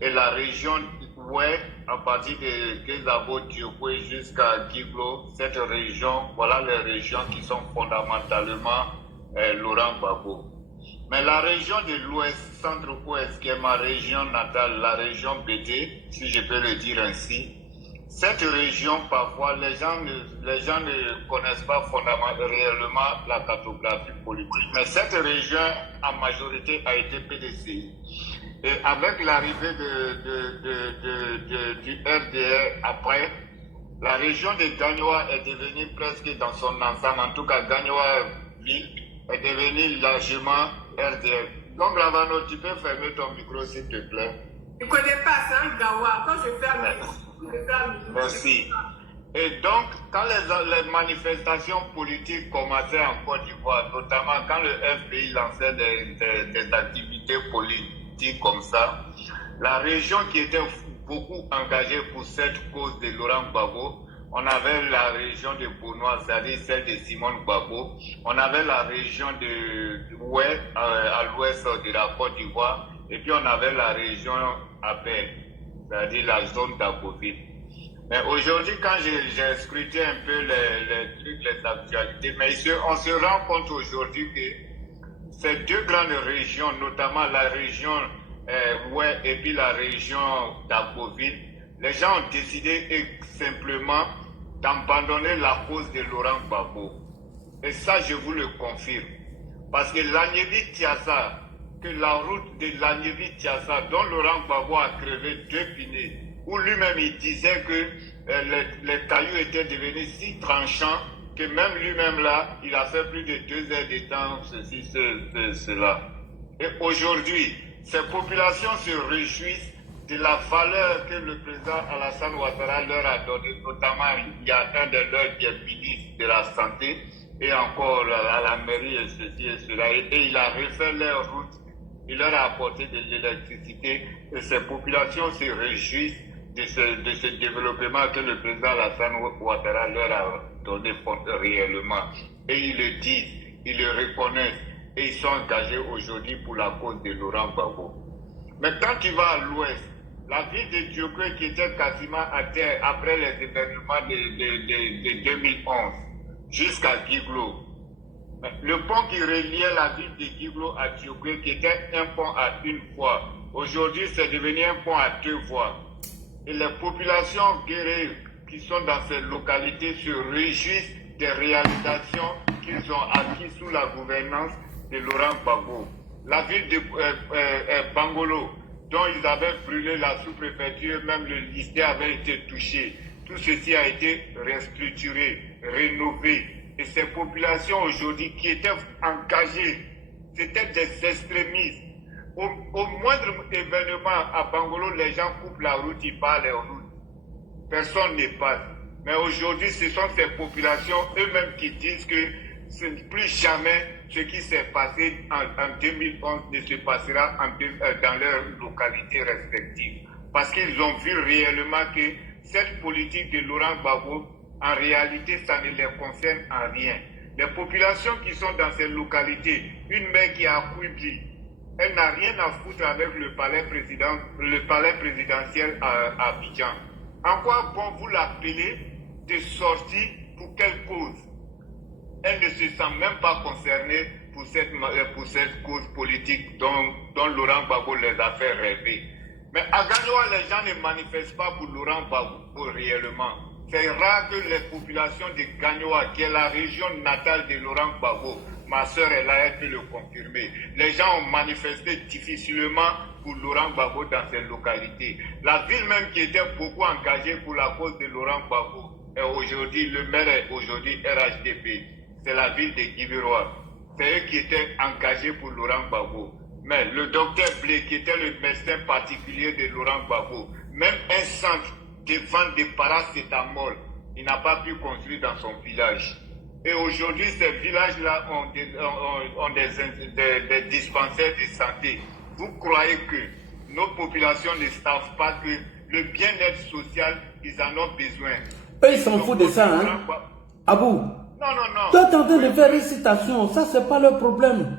et la région ouest, à partir de Kézabo, Diokwe jusqu'à Giglo, cette région, voilà les régions qui sont fondamentalement Laurent Gbagbo. Mais la région de l'ouest, centre-ouest, qui est ma région natale, la région BD, si je peux le dire ainsi, cette région, parfois, les gens ne connaissent pas réellement la cartographie politique. Mais cette région, en majorité, a été PDCI. Et avec l'arrivée du RDR après, la région de Gagnoa est devenue presque dans son ensemble, en tout cas Gagnoa-Ville, est devenue largement RDR. Donc, Ravano, tu peux fermer ton micro, s'il te plaît. Je ne connais pas, c'est un Gawa. Quand je ferme, Merci. Et donc, quand les manifestations politiques commençaient en Côte d'Ivoire, notamment quand le FBI lançait des activités politiques comme ça, la région qui était beaucoup engagée pour cette cause de Laurent Gbagbo, on avait la région de Bonois, c'est-à-dire celle de Simone Gbagbo, on avait la région de Ouest, à l'ouest de la Côte d'Ivoire, et puis on avait la région Abé, c'est-à-dire la zone d'Agoville. Mais aujourd'hui, quand j'ai scruté un peu les trucs, les actualités, mais on se rend compte aujourd'hui que ces deux grandes régions, notamment la région ouest et puis la région d'Agoville, les gens ont décidé simplement d'abandonner la cause de Laurent Gbagbo. Et ça, je vous le confirme. Parce que l'Agnevi-Tiassa, que la route de l'Agnevi-Tiassa, dont Laurent Gbagbo a crevé 2 pinés, où lui-même il disait que les cailloux étaient devenus si tranchants que même lui-même là, il a fait plus de 2 heures de temps, cela. Et aujourd'hui, ces populations se réjouissent de la valeur que le président Alassane Ouattara leur a donnée, notamment il y a un de leurs qui est ministre de la Santé, et encore à la mairie et ceci et cela, et il a refait leur route, il leur a apporté de l'électricité, et ces populations se réjouissent de ce développement que le président Alassane Ouattara leur a donné réellement. Et ils le disent, ils le reconnaissent, et ils sont engagés aujourd'hui pour la cause de Laurent Gbagbo. Mais quand tu vas à l'ouest, la ville de Diokwe qui était quasiment à terre après les événements de 2011 jusqu'à Giglo, le pont qui reliait la ville de Giglo à Diokwe, qui était un pont à une voie, aujourd'hui c'est devenu un pont à 2 voies. Et les populations guerrières qui sont dans ces localités se réjouissent des réalisations qu'ils ont acquises sous la gouvernance de Laurent Gbagbo. La ville de Bangolo, dont ils avaient brûlé la sous-préfecture, même le lycée avait été touché. Tout ceci a été restructuré, rénové. Et ces populations aujourd'hui qui étaient engagées, c'était des extrémistes. Au moindre événement à Bangolo, les gens coupent la route, ils parlent en route. Personne ne passe. Mais aujourd'hui, ce sont ces populations eux-mêmes qui disent que plus jamais ce qui s'est passé en 2011 ne se passera dans leurs localités respectives. Parce qu'ils ont vu réellement que cette politique de Laurent Gbagbo, en réalité, ça ne les concerne en rien. Les populations qui sont dans ces localités, une mère qui a Kouibli, elle n'a rien à foutre avec le palais présidentiel à Abidjan. En quoi bon vous l'appelez de sortie pour quelle cause? elle ne se sent même pas concernée pour cette cause politique dont Laurent Gbagbo les a fait rêver. Mais à Gagnoa, les gens ne manifestent pas pour Laurent Gbagbo réellement. C'est rare que les populations de Gagnoa, qui est la région natale de Laurent Gbagbo, ma soeur est là, elle peut le confirmer. Les gens ont manifesté difficilement pour Laurent Gbagbo dans ces localités. La ville même qui était beaucoup engagée pour la cause de Laurent Gbagbo, et aujourd'hui, le maire est aujourd'hui RHDP. C'est la ville de Guibiroa. C'est eux qui étaient engagés pour Laurent Gbagbo. Mais le docteur Blé, qui était le médecin particulier de Laurent Gbagbo, même un centre de vente de paracétamol, il n'a pas pu construire dans son village. Et aujourd'hui, ces villages-là ont des dispensaires de santé. Vous croyez que nos populations ne savent pas que le bien-être social, ils en ont besoin. Eux, ils s'en foutent de ça, hein. Abou. Non. Tu es en train de faire récitation, ça, c'est pas leur problème.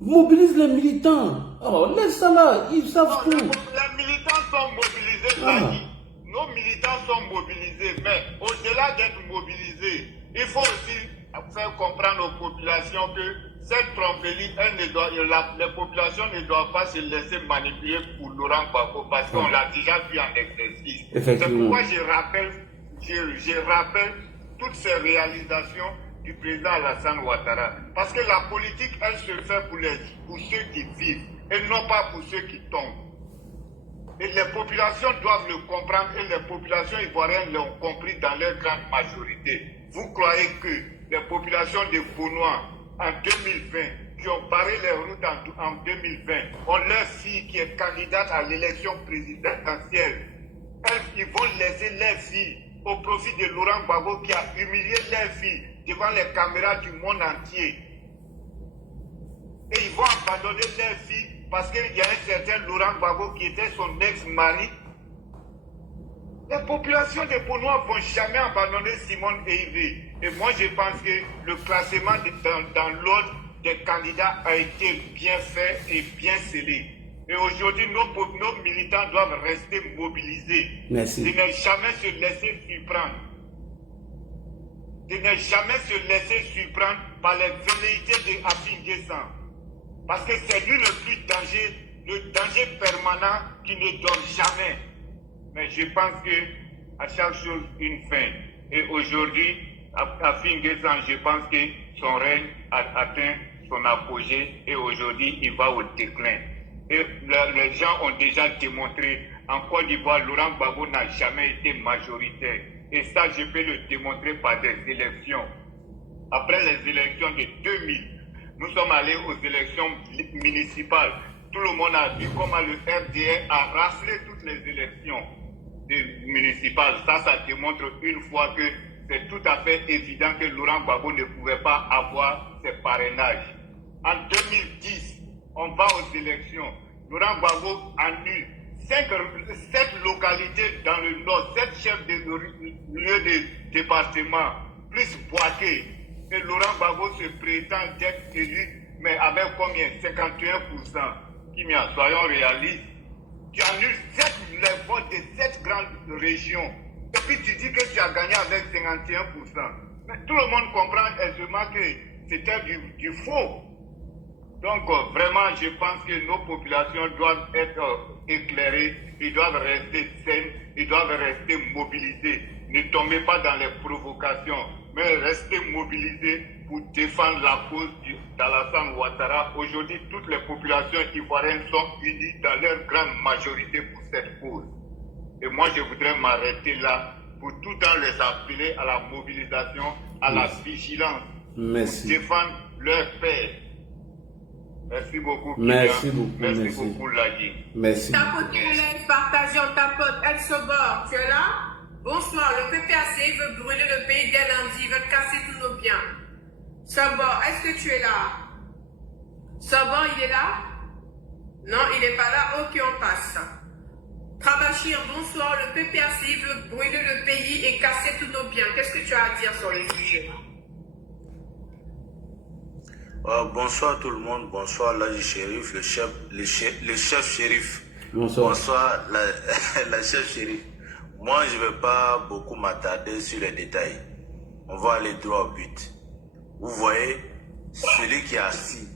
Mobilise les militants. Oh, laisse ça là, ils savent tout. Les militants sont mobilisés, Nos militants sont mobilisés, mais au-delà d'être mobilisés, il faut aussi faire comprendre aux populations que cette tromperie, les populations ne doivent pas se laisser manipuler pour Laurent Gbagbo parce qu'on l'a déjà vu en exercice. C'est pourquoi je rappelle toutes ces réalisations du président Alassane Ouattara. Parce que la politique, elle se fait pour ceux qui vivent et non pas pour ceux qui tombent. Et les populations doivent le comprendre et les populations ivoiriennes l'ont compris dans leur grande majorité. Vous croyez que les populations de Bonois en 2020, qui ont barré les routes en 2020, ont leur fille qui est candidate à l'élection présidentielle. Ils vont laisser leur fille au profit de Laurent Gbagbo qui a humilié leur fille devant les caméras du monde entier. Et ils vont abandonner leur fille parce qu'il y a un certain Laurent Gbagbo qui était son ex-mari. Les populations de Bonois ne vont jamais abandonner Simone Eivé. Et moi, je pense que le classement dans l'ordre des candidats a été bien fait et bien scellé. Et aujourd'hui, nos militants doivent rester mobilisés. Merci. De ne jamais se laisser surprendre. De ne jamais se laisser surprendre par les velléités de Afin Guessan. Parce que c'est lui le danger permanent qui ne dort jamais. Mais je pense qu'à chaque chose, une fin. Et aujourd'hui, Afin Guessan, je pense que son règne a atteint son apogée et aujourd'hui, il va au déclin. Et les gens ont déjà démontré, en Côte d'Ivoire, Laurent Gbagbo n'a jamais été majoritaire. Et ça, je peux le démontrer par des élections. Après les élections de 2000, nous sommes allés aux élections municipales. Tout le monde a vu comment le RDR a raflé toutes les élections municipales. Ça démontre une fois que c'est tout à fait évident que Laurent Gbagbo ne pouvait pas avoir ses parrainages. En 2010, on va aux élections. Laurent Gbagbo annule 7 localités dans le nord, 7 chefs de lieux de département, plus Boaké. Et Laurent Gbagbo se prétend d'être élu, mais avec combien? 51%. Soyons réalistes. Tu annules les votes de 7 grandes régions. Et puis tu dis que tu as gagné avec 51%. Mais tout le monde comprend aisément que c'était du faux. Donc vraiment, je pense que nos populations doivent être éclairées, ils doivent rester saines, ils doivent rester mobilisés. Ne tombez pas dans les provocations, mais restez mobilisés pour défendre la cause d'Alassane Ouattara. Aujourd'hui, toutes les populations ivoiriennes sont unies dans leur grande majorité pour cette cause. Et moi, je voudrais m'arrêter là pour tout le temps les appeler à la mobilisation, à la vigilance, pour défendre leur paix. Merci beaucoup. Merci beaucoup. Merci beaucoup, Ladi. Merci. Tapoter les partageons, tapote. El Sobor, tu es là? Bonsoir. Le PPAC veut brûler le pays dès lundi. Ils veulent casser tous nos biens. Sobor, est-ce que tu es là? Sobor, il est là? Non, il n'est pas là. Ok, on passe. Trabachir, bonsoir. Le PPAC veut brûler le pays et casser tous nos biens. Qu'est-ce que tu as à dire sur le sujet? Bonsoir tout le monde, bonsoir Ladi Shérif, le chef shérif. Bonsoir la chef shérif. Moi je ne vais pas beaucoup m'attarder sur les détails. On va aller droit au but. Vous voyez, celui qui est assis,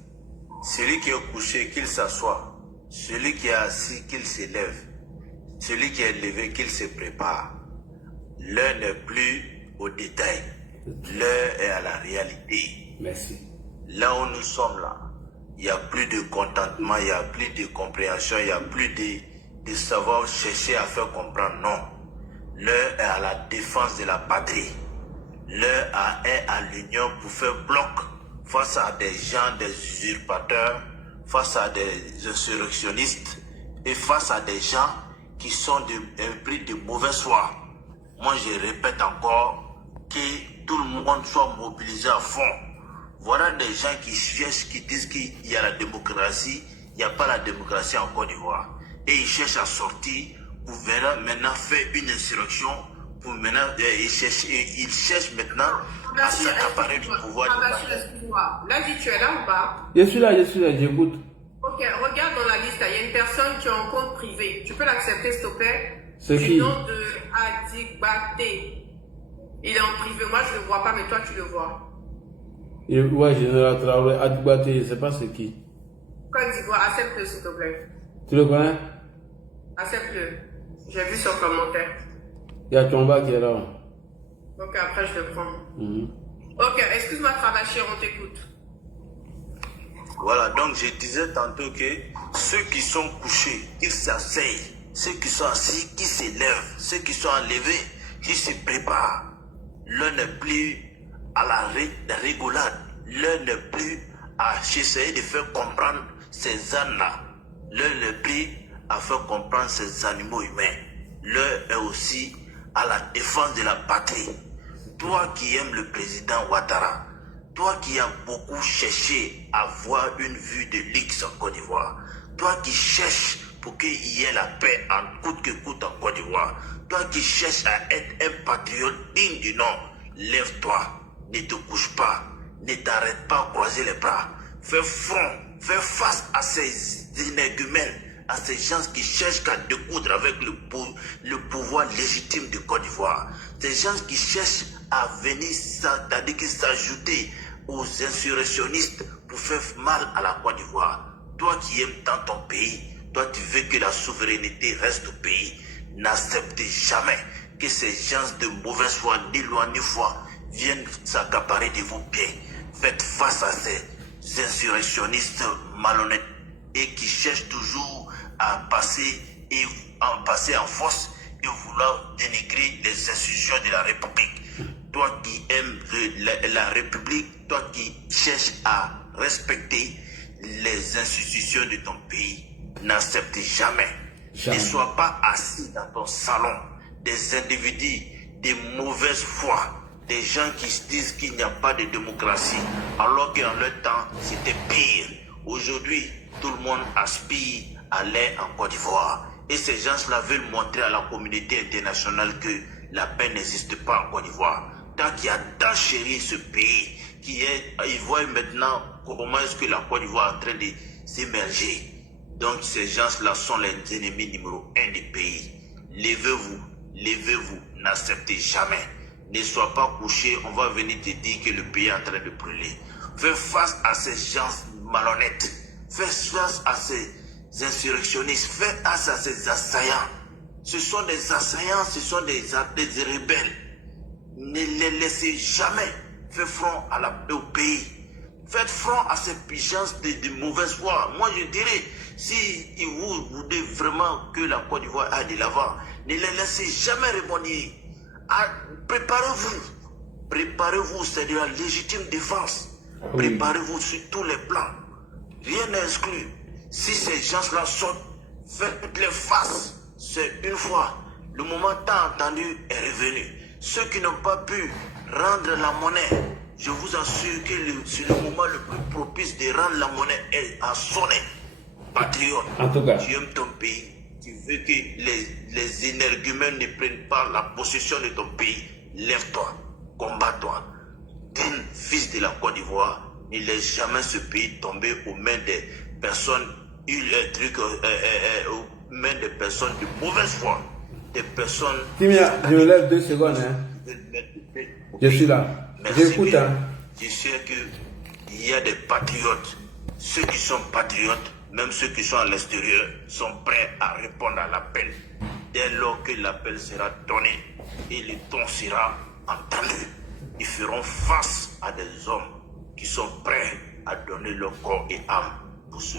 celui qui est couché, qu'il s'assoie, celui qui est assis, qu'il s'élève, celui qui est levé, qu'il se prépare. L'heure n'est plus au détail, l'heure est à la réalité. Merci. Là où nous sommes là, il n'y a plus de contentement, il n'y a plus de compréhension, il n'y a plus de savoir chercher à faire comprendre. Non. L'heure est à la défense de la patrie. L'heure est à l'union pour faire bloc face à des gens, des usurpateurs, face à des insurrectionnistes et face à des gens qui sont pris de mauvaise foi. Moi, je répète encore que tout le monde soit mobilisé à fond. Voilà des gens qui cherchent, qui disent qu'il y a la démocratie, il n'y a pas la démocratie en Côte d'Ivoire. Et ils cherchent à sortir pour maintenant faire une insurrection, pour maintenant, ils cherchent maintenant à s'accaparer du pouvoir. Excuse-moi. Là, tu es là ou pas? Je suis là, j'écoute. Ok, regarde dans la liste, il y a une personne qui est en compte privé. Tu peux l'accepter, s'il te plaît? C'est qui? Du nom de Adigbate. Il est en privé, moi je ne le vois pas, mais toi tu le vois. Ouais, Général Traoré, Adigbate, je ne sais pas c'est qui. Côte d'Ivoire, accepte-le, s'il te plaît. Tu le connais? Accepte-le. J'ai vu son commentaire. Il y a Tomba qui est là. Ok, après je le prends. Ok, excuse-moi, Travacher, on t'écoute. Voilà, donc je disais tantôt que ceux qui sont couchés, qu'ils s'asseyent, ceux qui sont assis, qui s'élèvent, ceux qui sont enlevés, qui se préparent. L'un n'est plus à la rigolade, l'un n'est plus à essayer de faire comprendre ces ânes-là, l'un n'est plus à faire comprendre ces animaux humains, l'un est aussi à la défense de la patrie. Toi qui aimes le président Ouattara, toi qui as beaucoup cherché à avoir une vue de l'X en Côte d'Ivoire, toi qui cherches pour qu'il y ait la paix en coûte que coûte en Côte d'Ivoire, toi qui cherches à être un patriote digne du nom, lève-toi, ne te couche pas, ne t'arrête pas à croiser les bras, fais front, fais face à ces énergumènes, à ces gens qui cherchent qu'à découdre avec le pouvoir légitime de Côte d'Ivoire, ces gens qui cherchent à venir, c'est-à-dire s'ajouter aux insurrectionnistes pour faire mal à la Côte d'Ivoire. Toi qui aimes tant ton pays, toi tu veux que la souveraineté reste au pays, n'acceptez jamais que ces gens de mauvaise foi, ni loi ni foi, viennent s'accaparer de vos pieds. Faites face à ces insurrectionnistes malhonnêtes et qui cherchent toujours à passer en force et vouloir dénigrer les institutions de la République. Toi qui aimes la République, toi qui cherches à respecter les institutions de ton pays, n'accepte jamais. Ne sois pas assis dans ton salon des individus de mauvaise foi, des gens qui se disent qu'il n'y a pas de démocratie, alors qu'en leur temps, c'était pire. Aujourd'hui, tout le monde aspire à l'air en Côte d'Ivoire. Et ces gens-là veulent montrer à la communauté internationale que la paix n'existe pas en Côte d'Ivoire. Tant qu'il y a tant chéri ce pays, ils voient maintenant comment est-ce que la Côte d'Ivoire est en train de s'émerger. Donc ces gens-là sont les ennemis numéro 1 du pays. Levez-vous, levez-vous, n'acceptez jamais. Ne sois pas couché, on va venir te dire que le pays est en train de brûler. Fais face à ces gens malhonnêtes. Fais face à ces insurrectionnistes. Fais face à ces assaillants. Ce sont des assaillants, ce sont des rebelles. Ne les laissez jamais faire front à la paix au pays. Faites front à ces puissances de mauvaise foi. Moi je dirais, si vous voulez vraiment que la Côte d'Ivoire aille de l'avant, ne les laissez jamais rebondir. Préparez-vous. Préparez-vous, c'est de la légitime défense. Préparez-vous sur tous les plans. Rien n'est exclu. Si ces gens-là sortent, faites-les face. C'est une fois. Le moment tant entendu est revenu. Ceux qui n'ont pas pu rendre la monnaie, je vous assure que c'est le moment le plus propice de rendre la monnaie est à sonner. Patriote, en tout cas, tu aimes ton pays, tu veux que les énergumènes ne prennent pas la possession de ton pays. Lève-toi, combat-toi. Un fils de la Côte d'Ivoire, ne laisse jamais ce pays tomber aux mains des personnes, aux mains des personnes de mauvaise foi. Des personnes... Timia, je me lève 2 secondes. Hein. Je suis là. J'écoute. Hein. je sais qu'il y a des patriotes. Ceux qui sont patriotes, même ceux qui sont à l'extérieur, sont prêts à répondre à l'appel. Dès lors que l'appel sera donné et le ton sera entendu, ils feront face à des hommes qui sont prêts à donner leur corps et âme pour ce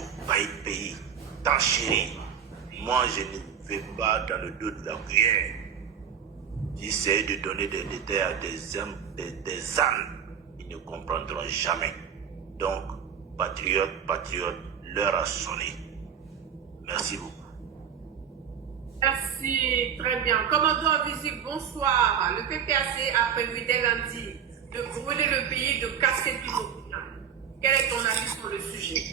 pays tant chéri. Moi, je ne vais pas dans le dos de la cuillère. J'essaie de donner des détails à des ânes. Ils ne comprendront jamais. Donc, patriotes, l'heure a sonné. Merci beaucoup. Merci, très bien. Commandant Visible, bonsoir. Le PPAC a prévu dès lundi de brûler le pays, de casser tout le biens. Quel est ton avis sur le sujet?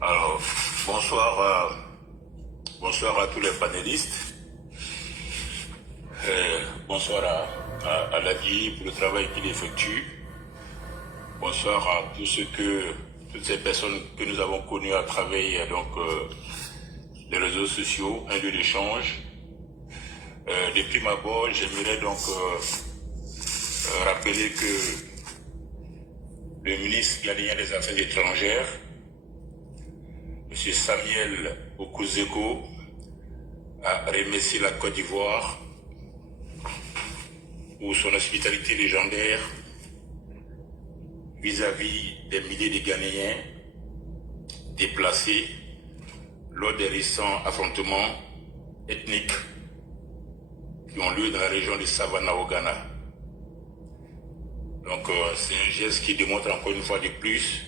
Alors, bonsoir à tous les panélistes. Bonsoir à Ladi pour le travail qu'il effectue. Bonsoir à toutes ces personnes que nous avons connues à travers les réseaux sociaux, un lieu d'échange. De prime abord, j'aimerais donc rappeler que le ministre ghanéen des Affaires étrangères, M. Samuel Okuzeko, a remercié la Côte d'Ivoire pour son hospitalité légendaire vis-à-vis des milliers de Ghanéens déplacés lors des récents affrontements ethniques qui ont lieu dans la région de Savannah au Ghana. Donc c'est un geste qui démontre encore une fois de plus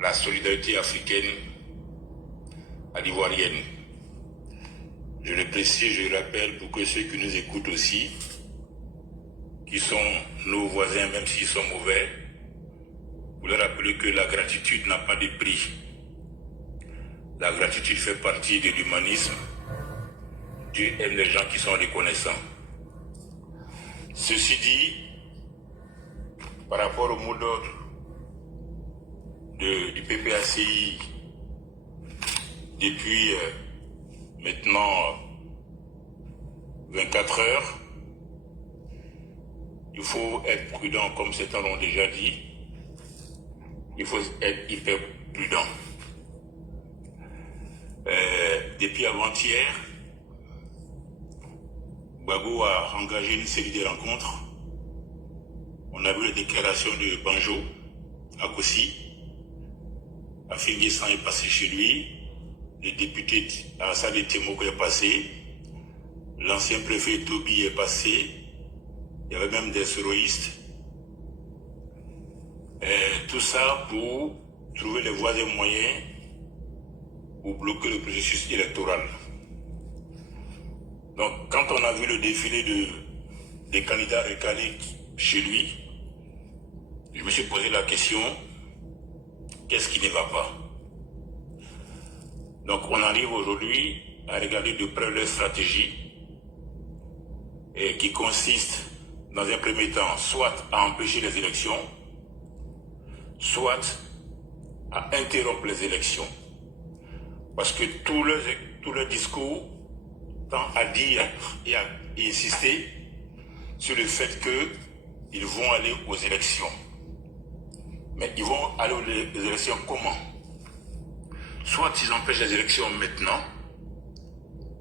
la solidarité africaine à l'ivoirienne. Je le précise, je le rappelle pour que ceux qui nous écoutent aussi, qui sont nos voisins, même s'ils sont mauvais, pour leur rappeler que la gratitude n'a pas de prix. La gratitude fait partie de l'humanisme. Dieu aime les gens qui sont reconnaissants. Ceci dit, par rapport au mot d'ordre du PPACI, depuis maintenant 24 heures, il faut être prudent, comme certains l'ont déjà dit. Il faut être hyper prudent. Depuis avant-hier, Gbagbo a engagé une série de rencontres. On a vu les déclarations de Banjo à Kossi. Afin est passé chez lui. Le député Assad Temoko est passé. L'ancien préfet Tobi est passé. Il y avait même des terroristes. Tout ça pour trouver les voies et moyens pour bloquer le processus électoral. Donc, quand on a vu le défilé des candidats recalés chez lui, je me suis posé la question, qu'est-ce qui ne va pas? Donc, on arrive aujourd'hui à regarder de près leur stratégie qui consiste, dans un premier temps, soit à empêcher les élections, soit à interrompre les élections. Parce que tout leur discours tend à dire et à insister sur le fait qu'ils vont aller aux élections. Mais ils vont aller aux élections comment? Soit ils empêchent les élections maintenant,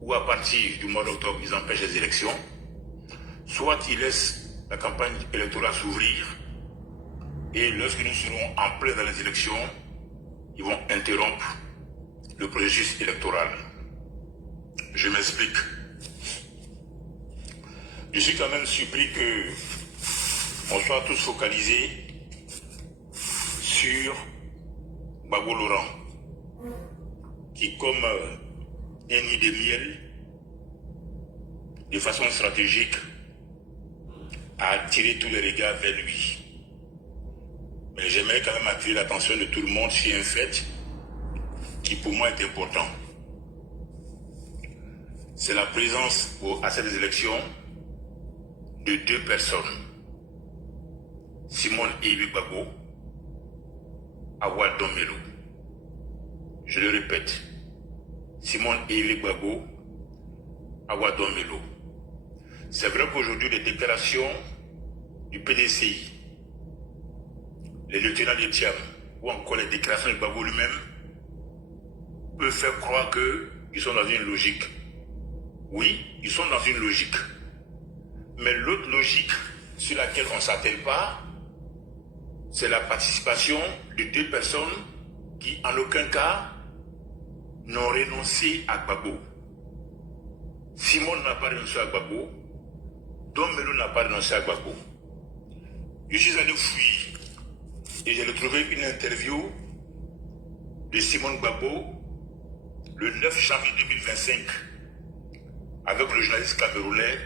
ou à partir du mois d'octobre, ils empêchent les élections, soit ils laissent la campagne électorale s'ouvrir, et lorsque nous serons en plein dans les élections, ils vont interrompre le processus électoral. Je m'explique. Je suis quand même surpris qu'on soit tous focalisés sur Gbagbo Laurent, qui comme un nid de miel, de façon stratégique, a attiré tous les regards vers lui. Mais j'aimerais quand même attirer l'attention de tout le monde sur un fait qui pour moi est important. C'est la présence à cette élection de deux personnes. Simone Evi Gbagbo, Awa Domelo. Je le répète. Simone Evi Gbagbo, Awa Domelo. C'est vrai qu'aujourd'hui les déclarations du PDCI, les lieutenants de Thiam, ou encore les déclarations de Gbagbo lui-même, peuvent faire croire qu'ils sont dans une logique. Oui, ils sont dans une logique. Mais l'autre logique sur laquelle on ne s'attelle pas, c'est la participation de deux personnes qui, en aucun cas, n'ont renoncé à Gbagbo. Simon n'a pas renoncé à Gbagbo, Dom Melo n'a pas renoncé à Gbagbo. Je suis allé fouiller et j'ai retrouvé une interview de Simon Gbagbo le 9 janvier 2025 avec le journaliste camerounais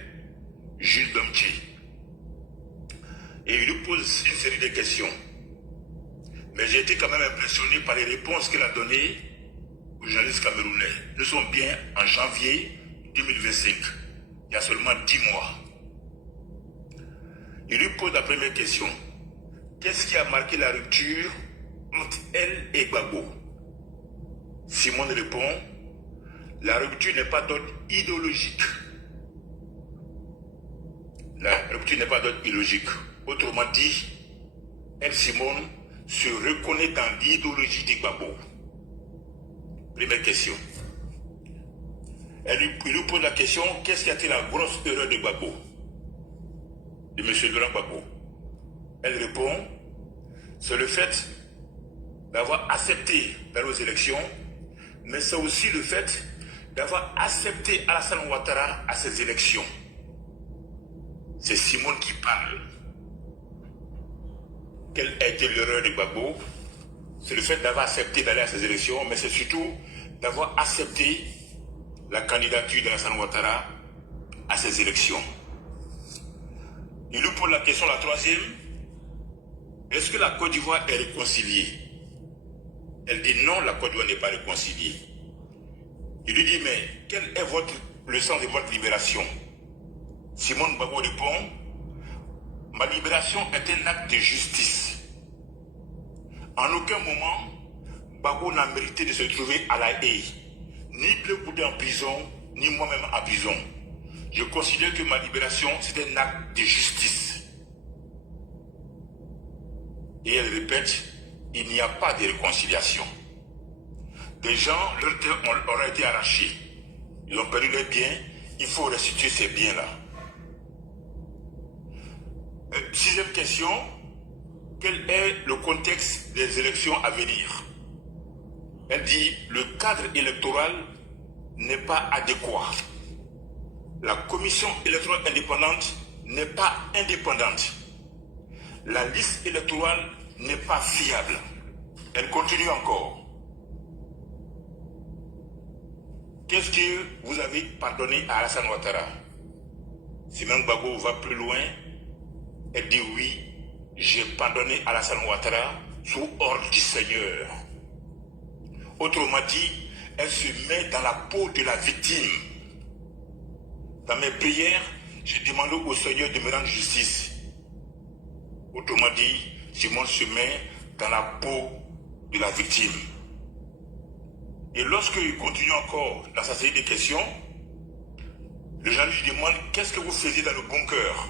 Jules Domché. Et il lui pose une série de questions. Mais j'ai été quand même impressionné par les réponses qu'il a données aux journalistes camerounais. Nous sommes bien en janvier 2025, il y a seulement 10 mois. Il lui pose la première question. Qu'est-ce qui a marqué la rupture entre elle et Gbagbo? Simon répond, la rupture n'est pas d'ordre idéologique. La rupture n'est pas d'ordre idéologique. Autrement dit, elle, Simone, se reconnaît dans l'idéologie de Gbagbo. Première question. Il lui pose la question, qu'est-ce qui a été la grosse erreur de Gbagbo? De M. Laurent Gbagbo. Elle répond, c'est le fait d'avoir accepté d'aller aux élections, mais c'est aussi le fait d'avoir accepté Alassane Ouattara à ces élections. C'est Simone qui parle. Quelle a été l'erreur de Gbagbo? C'est le fait d'avoir accepté d'aller à ces élections, mais c'est surtout d'avoir accepté la candidature d'Alassane Ouattara à ces élections. Il lui pose la question, la troisième, est-ce que la Côte d'Ivoire est réconciliée? Elle dit non, la Côte d'Ivoire n'est pas réconciliée. Il lui dit, mais quel est le sens de votre libération? Simone Gbagbo répond, ma libération est un acte de justice. En aucun moment, Gbagbo n'a mérité de se trouver à La Haye, ni Blé Goudé en prison, ni moi-même en prison. Je considère que ma libération, c'est un acte de justice. Et elle répète, il n'y a pas de réconciliation. Des gens, leurs terres auraient été arrachés. Ils ont perdu leurs biens, il faut restituer ces biens-là. Sixième question, quel est le contexte des élections à venir? Elle dit, le cadre électoral n'est pas adéquat. La commission électorale indépendante n'est pas indépendante. La liste électorale n'est pas fiable. Elle continue encore. Qu'est-ce que vous avez pardonné à Alassane Ouattara? Simone Gbagbo va plus loin. Elle dit oui, j'ai pardonné à Alassane Ouattara sous ordre du Seigneur. Autrement dit, elle se met dans la peau de la victime. Dans mes prières, j'ai demandé au Seigneur de me rendre justice. Autrement dit, Simone se met dans la peau de la victime. Et lorsqu'il continue encore dans sa série de questions, le gens lui demande qu'est-ce que vous faisiez dans le bunker?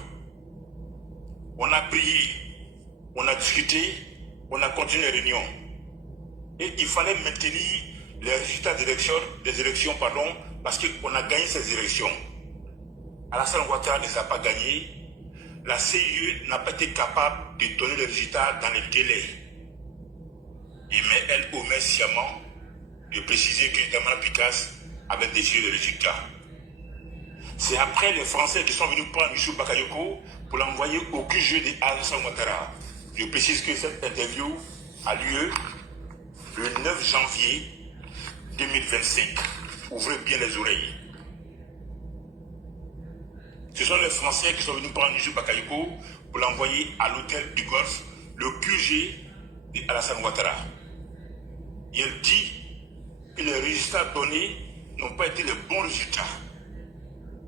On a prié, on a discuté, on a continué les réunions. Et il fallait maintenir les résultats des élections, parce qu'on a gagné ces élections. Alassane Ouattara ne les a pas gagnés. La CIE n'a pas été capable de donner les résultats dans les délais. Mais elle omet sciemment de préciser que Damara Picasse avait décidé les résultats. C'est après les Français qui sont venus prendre Youssou Bakayoko pour l'envoyer au QG d'Alassane Ouattara. Je précise que cette interview a lieu le 9 janvier 2025. Ouvrez bien les oreilles. Ce sont les Français qui sont venus prendre Youssou Bakayoko pour l'envoyer à l'hôtel du Golfe, le QG d'Alassane Ouattara. Et elle dit que les résultats donnés n'ont pas été les bons résultats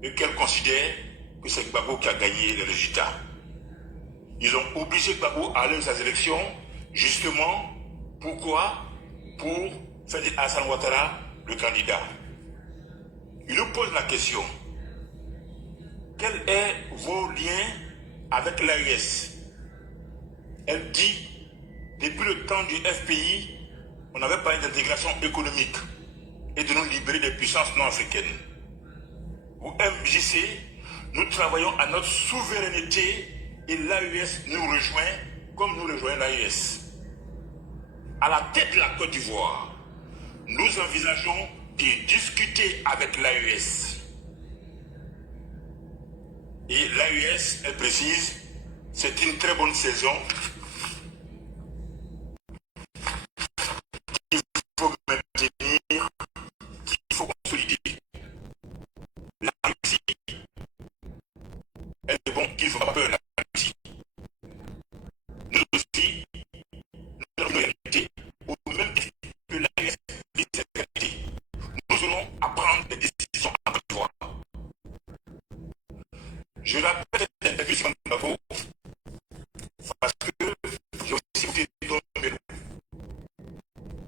et qu'elle considère que c'est Gbagbo qui a gagné les résultats. Ils ont obligé Gbagbo à aller aux élections, justement, pourquoi? Pour faire d'Alassane Ouattara le candidat. Il nous pose la question, quels sont vos liens avec l'AES. Elle dit, depuis le temps du FPI, on avait parlé d'intégration économique et de nous libérer des puissances non africaines. Au MJC, nous travaillons à notre souveraineté et l'AES nous rejoint comme nous rejoignons l'AES. À la tête de la Côte d'Ivoire, nous envisageons de discuter avec l'AES. Et l'AES, elle précise, c'est une très bonne saison. Il faut maintenir, qu'il faut consolider. La Russie, elle est bon qu'il ne faut pas peur de la Russie. Nous aussi, nous avons une réalité, au même titre que l'AES dit cette réalité. Nous allons apprendre des décisions à Côte d'Ivoire. Je rappelle cette interview sur Mbavo parce que j'ai aussi écouté Don Melo.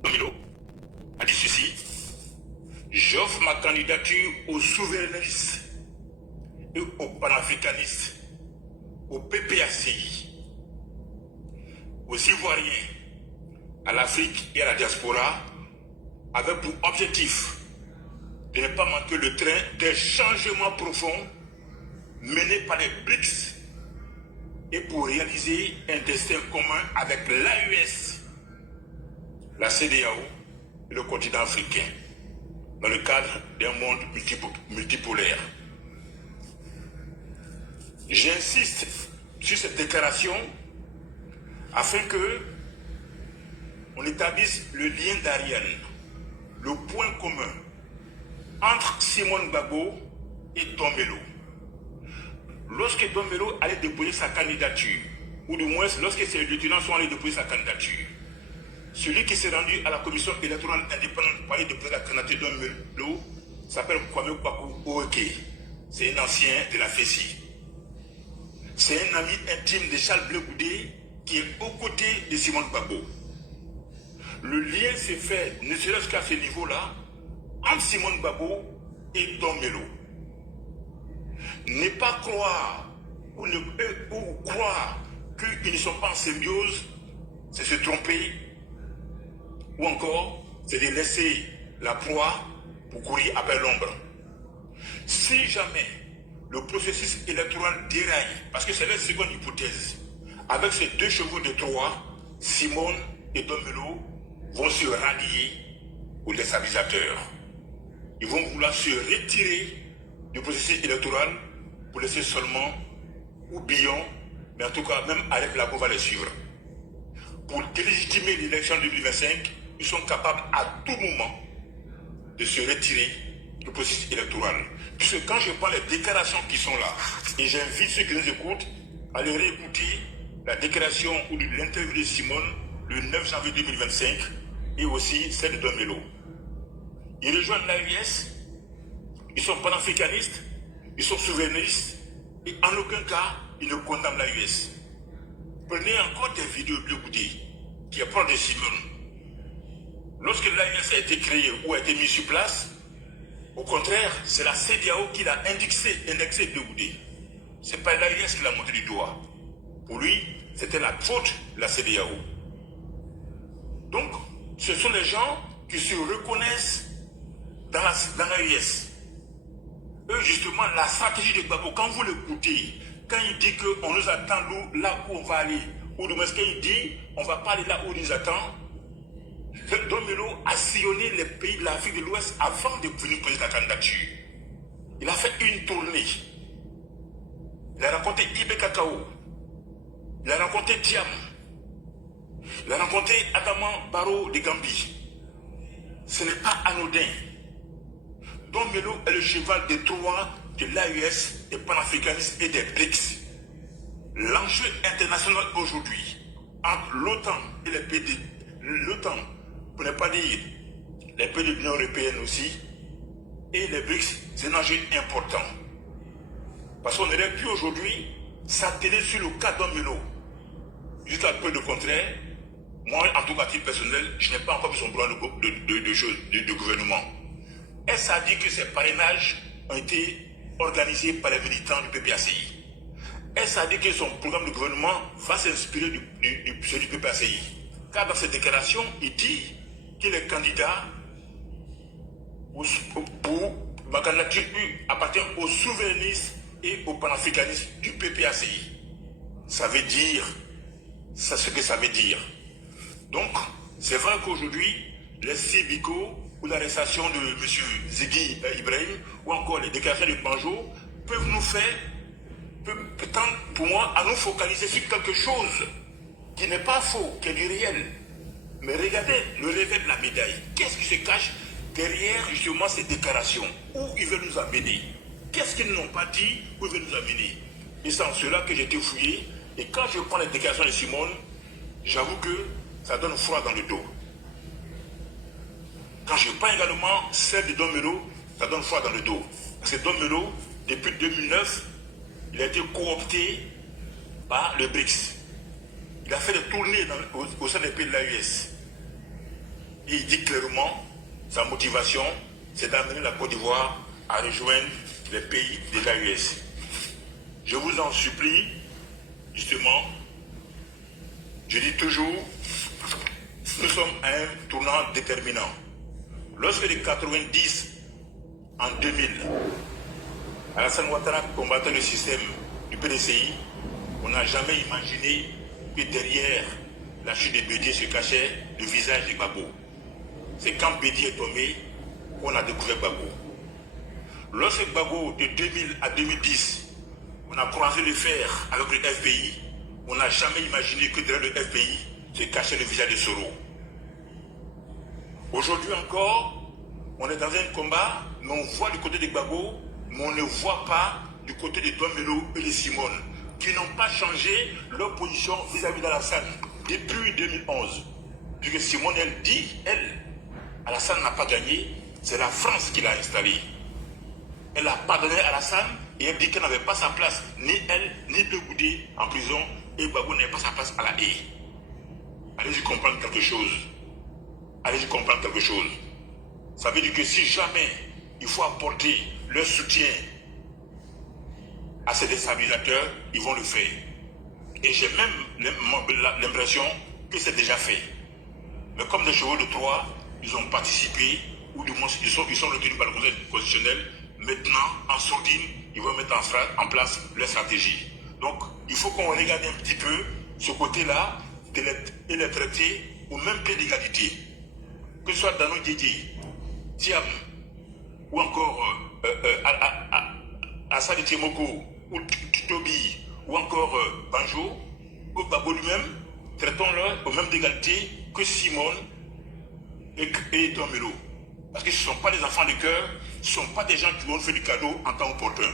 Don Melo a dit ceci: j'offre ma candidature aux souverainistes et aux panafricanistes, au PPACI, aux Ivoiriens, à l'Afrique et à la diaspora, avec pour objectif de ne pas manquer le train des changements profonds menés par les BRICS et pour réaliser un destin commun avec l'AES, la CEDEAO et le continent africain, dans le cadre d'un monde multipolaire. J'insiste sur cette déclaration afin que on établisse le lien d'Ariane, le point commun entre Simone Gbagbo et Don Melo. Lorsque Don Melo allait déposer sa candidature, ou du moins lorsque ses lieutenants sont allés déposer sa candidature, celui qui s'est rendu à la commission électorale indépendante pour aller déposer la candidature de Don Melo s'appelle Kwame Kwaku Oeke. C'est un ancien de la FESI. C'est un ami intime de Charles Blé Goudé qui est aux côtés de Simone Gbagbo. Le lien s'est fait, ne serait-ce qu'à ce niveau-là, entre Simone Gbagbo et Don Melo. Ne pas croire ou croire qu'ils ne sont pas en symbiose, c'est se tromper, ou encore c'est de laisser la proie pour courir après l'ombre. Si jamais le processus électoral déraille, parce que c'est la seconde hypothèse, avec ces deux chevaux de Troie, Simone et Don Melo vont se rallier aux déstabilisateurs. Ils vont vouloir se retirer du processus électoral pour laisser seulement ou Billon, mais en tout cas même Aref Labo va les suivre. Pour délégitimer l'élection de 2025, ils sont capables à tout moment de se retirer du processus électoral. Puisque quand je prends les déclarations qui sont là, et j'invite ceux qui nous écoutent à aller réécouter la déclaration ou l'interview de Simone le 9 janvier 2025 et aussi celle de Don Melo. Ils rejoignent l'AES, ils sont panafricanistes, ils sont souverainistes et en aucun cas ils ne condamnent l'AES. Prenez encore des vidéos de Goudé qui apprend de Simone. Lorsque l'AES a été créée ou a été mise sur place, au contraire, c'est la CEDEAO qui l'a indexé de Goudé. Ce n'est pas l'AES qui l'a monté du doigt. Pour lui, c'était la faute de la CEDEAO. Donc, ce sont les gens qui se reconnaissent dans l'AES. Eux, justement, la stratégie de Gbagbo, quand vous l'écoutez, quand il dit qu'on nous attend là où on va aller, ou du moins quand il dit on ne va pas aller là où on nous attend, Don Melo a sillonné les pays de l'Afrique de l'Ouest avant de venir poser la candidature. Il a fait une tournée. Il a rencontré Ibé Kakao. Il a rencontré Thiam. Il a rencontré Adama Barrow de Gambie. Ce n'est pas anodin. Don Melo est le cheval de Troie de l'AES, des panafricanistes et des BRICS. L'enjeu international aujourd'hui entre l'OTAN et les pays de l'OTAN, pour ne pas dire les pays de l'Union européenne aussi, et les BRICS, c'est un enjeu important. Parce qu'on aurait pu aujourd'hui s'atteler sur le cas Don Melo. Juste un peu le contraire, moi, en tout cas, à titre personnel, je n'ai pas encore vu son plan de gouvernement. Est-ce à dire que ces parrainages ont été organisés par les militants du PPACI? est-ce à dire que son programme de gouvernement va s'inspirer du celui du PPACI? Car dans cette déclaration, il dit qu'il est candidat pour ma candidature appartient aux souverainistes et aux panafricanistes du PPACI. Ça veut dire, c'est ce que ça veut dire. Donc, c'est vrai qu'aujourd'hui, les cibicaux ou l'arrestation de M. Ziggy Ibrahim ou encore les déclarations de Banjo peuvent nous faire, peut tendre pour moi à nous focaliser sur quelque chose qui n'est pas faux, qui est du réel. Mais regardez le revers de la médaille. Qu'est-ce qui se cache derrière justement ces déclarations? Où ils veulent nous amener? Qu'est-ce qu'ils n'ont pas dit? Où ils veulent nous amener? Et c'est en cela que j'ai été fouillé. Et quand je prends les déclarations de Simone, j'avoue que ça donne froid dans le dos. Quand je prends également celle de Don Melo, ça donne froid dans le dos. Parce que Don Melo, depuis 2009, il a été coopté par le BRICS. Il a fait des tournées au sein des pays de l'AES. Et il dit clairement, sa motivation, c'est d'amener la Côte d'Ivoire à rejoindre les pays de l'AES. Je vous en supplie, justement, je dis toujours, nous sommes à un tournant déterminant. Lorsque les 90 en 2000, Alassane Ouattara combattait le système du PDCI, on n'a jamais imaginé que derrière la chute de Bédié se cachait le visage de Gbagbo. C'est quand Bédié est tombé qu'on a découvert Gbagbo. Lorsque Gbagbo, de 2000 à 2010, on a croisé le fer avec le FPI, on n'a jamais imaginé que derrière le FPI se cachait le visage de Soro. Aujourd'hui encore, on est dans un combat, mais on voit du côté de Gbagbo, mais on ne voit pas du côté de Don Melo et de Simone, qui n'ont pas changé leur position vis-à-vis d'Alassane depuis 2011. Puisque Simone, elle dit, Alassane n'a pas gagné, c'est la France qui l'a installé. Elle a pardonné Alassane et elle dit qu'elle n'avait pas sa place, ni elle, ni Begoudé en prison, et Gbagbo n'avait pas sa place à la haie. Allez-y comprendre quelque chose. Allez-y comprendre quelque chose. Ça veut dire que si jamais il faut apporter leur soutien à ces déstabilisateurs, ils vont le faire. Et j'ai même l'impression que c'est déjà fait. Mais comme des chevaux de Troie, ils ont participé, ou du moins ils sont retenus par le Conseil constitutionnel. Maintenant, en sourdine, ils vont mettre en place leur stratégie. Donc, il faut qu'on regarde un petit peu ce côté-là et les traiter au même pied d'égalité. Que ce soit Dano Diédié, Thiam, ou encore Assad Tchemoko, ou Tobi, ou encore Banjo, ou Gbagbo lui-même, traitons-le au même d'égalité que Simone et Don Melo. Parce que ce ne sont pas des enfants de cœur, ce ne sont pas des gens qui vont faire du cadeau en temps opportun.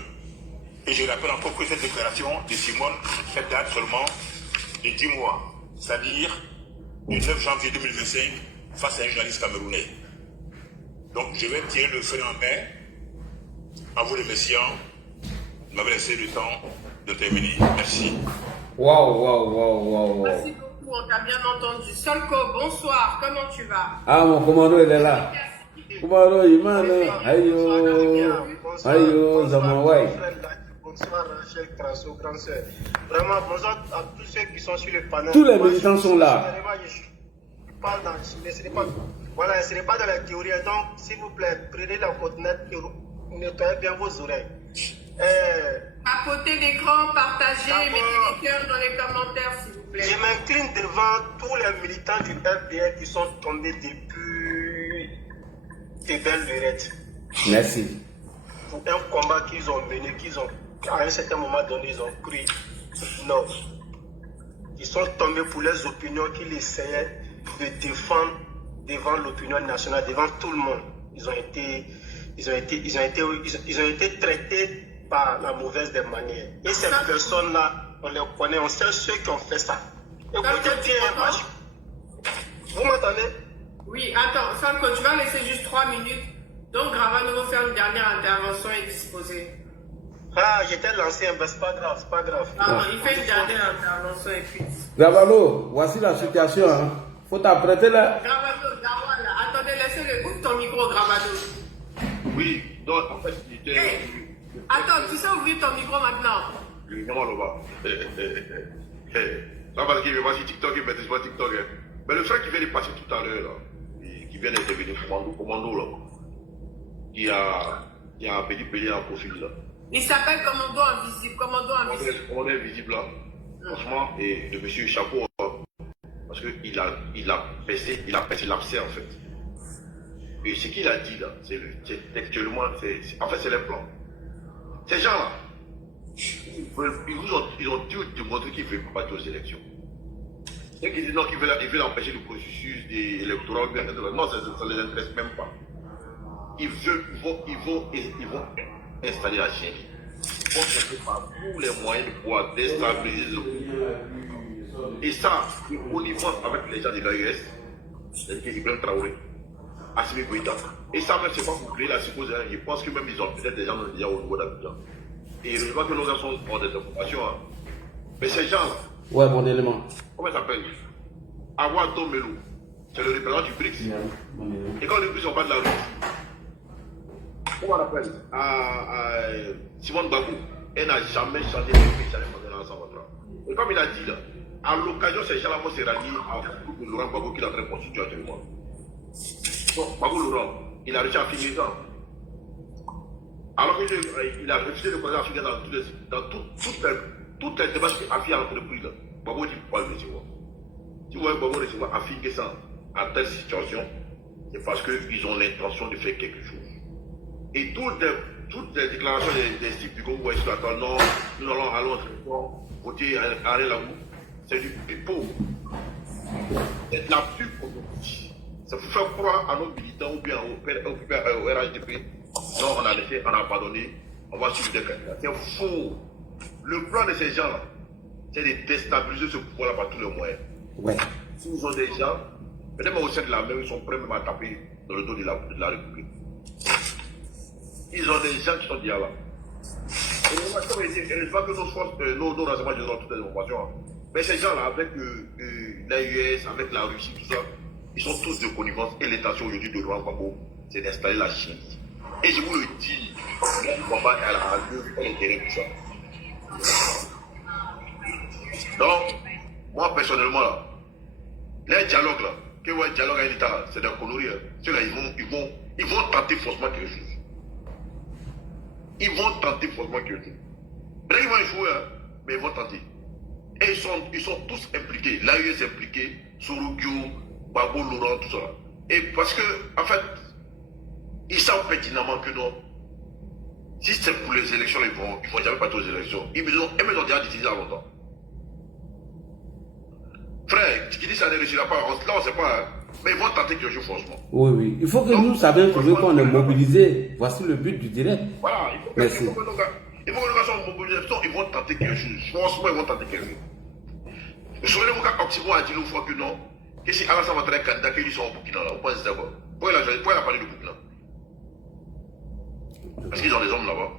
Et je rappelle encore que cette déclaration de Simone, elle date seulement de 10 mois, c'est-à-dire du 9 janvier 2025, face à un journaliste camerounais. Donc je vais tirer le feu en main, en vous remerciant de m'avoir laissé le temps de terminer. Merci. Waouh. Merci beaucoup, on t'a bien entendu. Solko, bonsoir, comment tu vas? Ah, mon commando, il est là. Commando, Imane, aïe, Zamawai. Bonsoir, Rachel Trasso, grand sœur. Vraiment, bonsoir à tous ceux qui sont sur le panel. Tous les militants sont là. Je parle dans, voilà, ce n'est pas dans la théorie. Donc, s'il vous plaît, prenez la coordonnate et nettoyez bien vos oreilles. Papoter l'écran, partagez, mettez des cœurs dans les commentaires, s'il vous plaît. Je m'incline devant tous les militants du FDL qui sont tombés depuis des belles lunettes. Merci. Pour un combat qu'ils ont mené, à un certain moment donné, ils ont pris. Non. Ils sont tombés pour les opinions qu'ils essayaient de défendre devant l'opinion nationale, devant tout le monde. Ils ont été traités par la mauvaise des manières. Et ces personnes-là, on les connaît, on sait ceux qui ont fait ça. Écoutez bien, vous m'entendez? Oui, attends, Sanko, tu vas laisser juste 3 minutes. Donc, Gravano va faire une dernière intervention et disposer. Ah, j'étais lancé, mais c'est pas grave, c'est pas grave. Ah, il fait une dernière intervention et puis. Gravano, voici la situation. Hein. Faut t'apprêter là. Gravano, Gawala, attendez, laissez-le. Ouvre ton micro, Gravano. Oui, donc en fait, Attends, tu sais ouvrir ton micro maintenant. Le Nyama là-bas. Ça parce qu'il veut pas sur TikTok, il maîtrise pas TikTok. Mais le frère qui vient de passer tout à l'heure, là, qui vient d'intervenir, commando là, qui a un petit pelé en profil là. Il s'appelle Commando Invisible. Commando Invisible. Commando Invisible là. Franchement, et le monsieur chapeau, parce qu'il a percé l'abcès en fait. Et ce qu'il a dit là, c'est textuellement, en fait c'est les plans. Ces gens-là, ils ont dû démontrer qu'ils ne veulent pas aux élections. Ceux qui disent non, qu'ils veulent empêcher le processus électoral, non, ça ne les intéresse même pas. Ils vont installer la chaîne. Ils vont chercher par tous les moyens de pouvoir déstabiliser le pays. Et ça, au niveau avec les gens de l'AES, c'est Ibrahim Traoré, Assimi Goïta. Et ça, même, c'est pas pour créer la psychose. Je pense que même ils ont peut-être des gens déjà au niveau d'Abidjan. Et je vois que nos gens sont pour des informations. Hein. Mais ces gens-là. Ouais, bon élément. Comment ça s'appelle? Awato Melou. C'est le représentant du BRICS. Et quand les BRICS sont pas de la rue, comment on appelle? Simone Babou, elle n'a jamais changé de BRICS dans l'ensemble. Et comme il a dit là, à l'occasion, ces gens-là vont se rallier à Laurent Gbagbo qui est en train de constituer actuellement. Donc, Gbagbo Laurent, il a réussi à finir ça. Alors qu'il a refusé le président africain dans toutes les démarches qu'il a fait à l'entreprise. Gbagbo dit pourquoi le recevoir. Si vous voyez Gbagbo recevoir affirmer ça en telle situation, c'est parce qu'ils ont l'intention de faire quelque chose. Et toutes les déclarations des types que vous voyez sur la table, non, nous allons voter à Relagou, c'est du pipeau. C'est de la pub aujourd'hui. Ça vous fait croire à nos militants ou bien au RHDP. Non, on a pardonné, on va suivre des candidats. C'est faux. Le plan de ces gens-là, c'est de déstabiliser ce pouvoir-là par tous les moyens. Ouais. S'ils ont des gens, peut-être au sein de la même, ils sont prêts même à taper dans le dos de la République. Ils ont des gens qui sont déjà là. Et comme je dis, je vois que nos forces, nos renseignements, ils ont toutes les informations. Mais ces gens-là, avec l'AUS, avec la Russie, tout ça, ils sont tous de connivence. Et l'intention aujourd'hui de Laurent Gbagbo, c'est d'installer la Chine. Et je vous le dis, le combat est à l'intérêt de ça. Donc, moi personnellement, là, les dialogues là, que ouais, dialogue à l'État, c'est des conneries. Ceux-là, ils vont tenter forcément quelque chose. Ils vont tenter forcément quelque chose. Peut-être qu'ils vont échouer, hein, mais ils vont tenter. Et ils sont tous impliqués. L'AES est impliqué, Sorokyo, Gbagbo, Laurent, tout ça. Et parce que, en fait, ils savent pertinemment que non. Si c'est pour les élections, ils ne vont jamais partir aux élections. Ils ont déjà décidé à longtemps. Frère, ce qui dit ça ne réussira pas, là on ne sait pas, hein, mais ils vont tenter quelque chose franchement. Oui, oui. Il faut que nous sachions toujours qu'on est mobilisés. Voici le but du direct. Voilà, il faut que nos gars soient mobilisés. Ils vont tenter quelque chose. Franchement, ils vont tenter quelque chose. Vous savez, mon Oxymore a dit une fois que non, que si Alassane Ouattara est candidat, qu'ils sont au Burkina, là, on pense d'abord. Pourquoi il a parlé du Burkina? Parce qu'ils ont des hommes là-bas.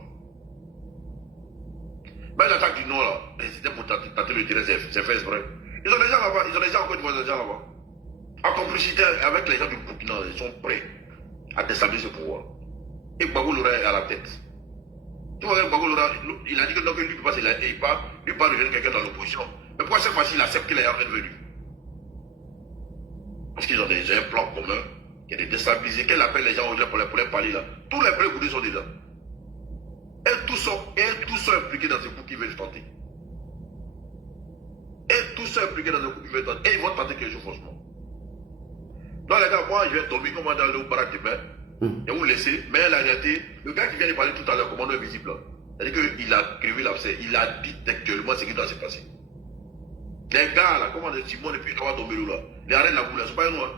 Mais l'attaque du Nord, là, c'était pour tenter le direct, c'est fait exprès. Ils ont des gens là-bas, ils ont des gens encore des gens là-bas. En complicité avec les gens du Burkina, ils sont prêts à déstabiliser ce pouvoir. Et Gbagbo Laurent est à la tête. Tu vois, Gbagbo Laurent, il a dit que donc, lui ne peut pas rejoindre quelqu'un dans l'opposition. Mais pourquoi cette fois-ci il accepte qu'il est en train de venir? Parce qu'ils ont déjà un plan commun qui est de déstabiliser. Qu'elle appelle les gens pour les parler là. Tous les plans goudés sont déjà. Et tous sont impliqués dans ce coup qu'ils veulent tenter. Et tous sont impliqués dans ce coup qu'ils veulent tenter. Et ils vont tenter quelque chose franchement. Donc les gars, moi je vais tomber comme dans le baraque de bain. Et vous laissez. Mais la réalité, le gars qui vient de parler tout à l'heure, commandant invisible, c'est-à-dire qu'il a créé l'abcès. Il a dit textuellement ce qui doit se passer. Les gars là, comment Simon et puis Awa Dombelou là, les arènes là, c'est pas nous. Hein.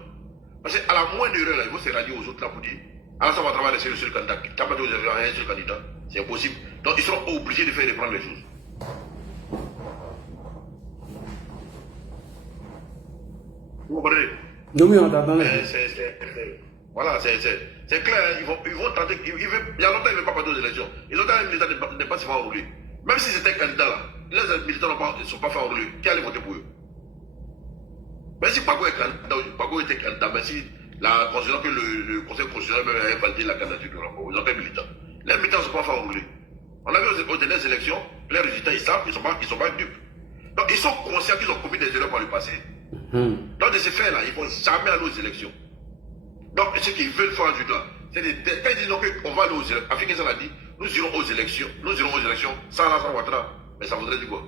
Parce qu'à la moindre erreur là, ils vont se rallier aux autres là pour dire alors ça va travailler c'est le seul candidat. T'as pas dit aux élections un seul candidat. C'est impossible. Donc ils seront obligés de faire reprendre les choses. Vous comprenez? Oui, on t'entend. Voilà, c'est clair, ils vont tenter. Il y a longtemps, ils ne veulent pas partir aux élections. Et longtemps, les militants n'est pas se faire enrouler. Même si c'était un candidat là, les militants ne sont pas fait enrouler. Qui allait voter pour eux? Même si Gbagbo était candidat, même si considérant que le Conseil constitutionnel avait validé la candidature de Gbagbo, ils ont fait militants. Les militants ne sont pas fait enrouler. On a vu aux dernières élections, les résultats, ils savent qu'ils ne sont pas dupes. Donc, ils sont conscients qu'ils ont commis des erreurs par le passé. Donc, de ce fait-là, ils ne vont jamais aller aux élections. Donc, ce qu'ils veulent faire aujourd'hui, là, c'est quand ils disent qu'on va aller aux élections, Afrique ça l'a dit, nous irons aux élections sans Alassane Ouattara. Mais ça voudrait dire quoi?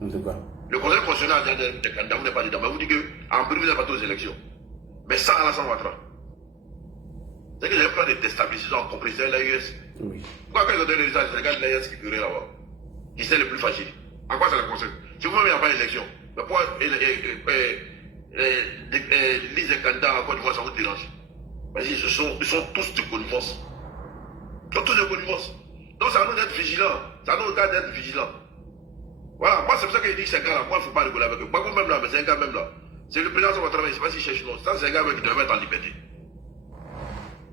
Le Conseil constitutionnel a dit des candidats, vous n'êtes pas dedans, mais vous dites qu'en privé, vous n'êtes pas aux élections. Mais sans Alassane Ouattara. C'est que j'ai peur de déstabiliser, ils ont compris, c'est l'AIS. Oui. Pourquoi quand ils ont donné les résultats, c'est les gars de l'AIS qui feraient là-bas? Qui c'est le plus facile? En quoi ça les concerne? Si vous-même, il n'y a pas d'élection, mais pourquoi lise les candidats en Côte d'Ivoire, ça vous dérange? Parce qu'ils sont tous de connivence. Ils sont tous de connivence. Donc ça nous d'être vigilants. Ça nous regarde d'être vigilants. Voilà, moi c'est pour ça qu'il dit que c'est un gars là, moi il ne faut pas rigoler avec eux. Moi même là, mais c'est un gars même là. C'est le président qui va travailler, je ne sais pas s'il cherche non. Ça c'est un gars qui doit mettre en liberté.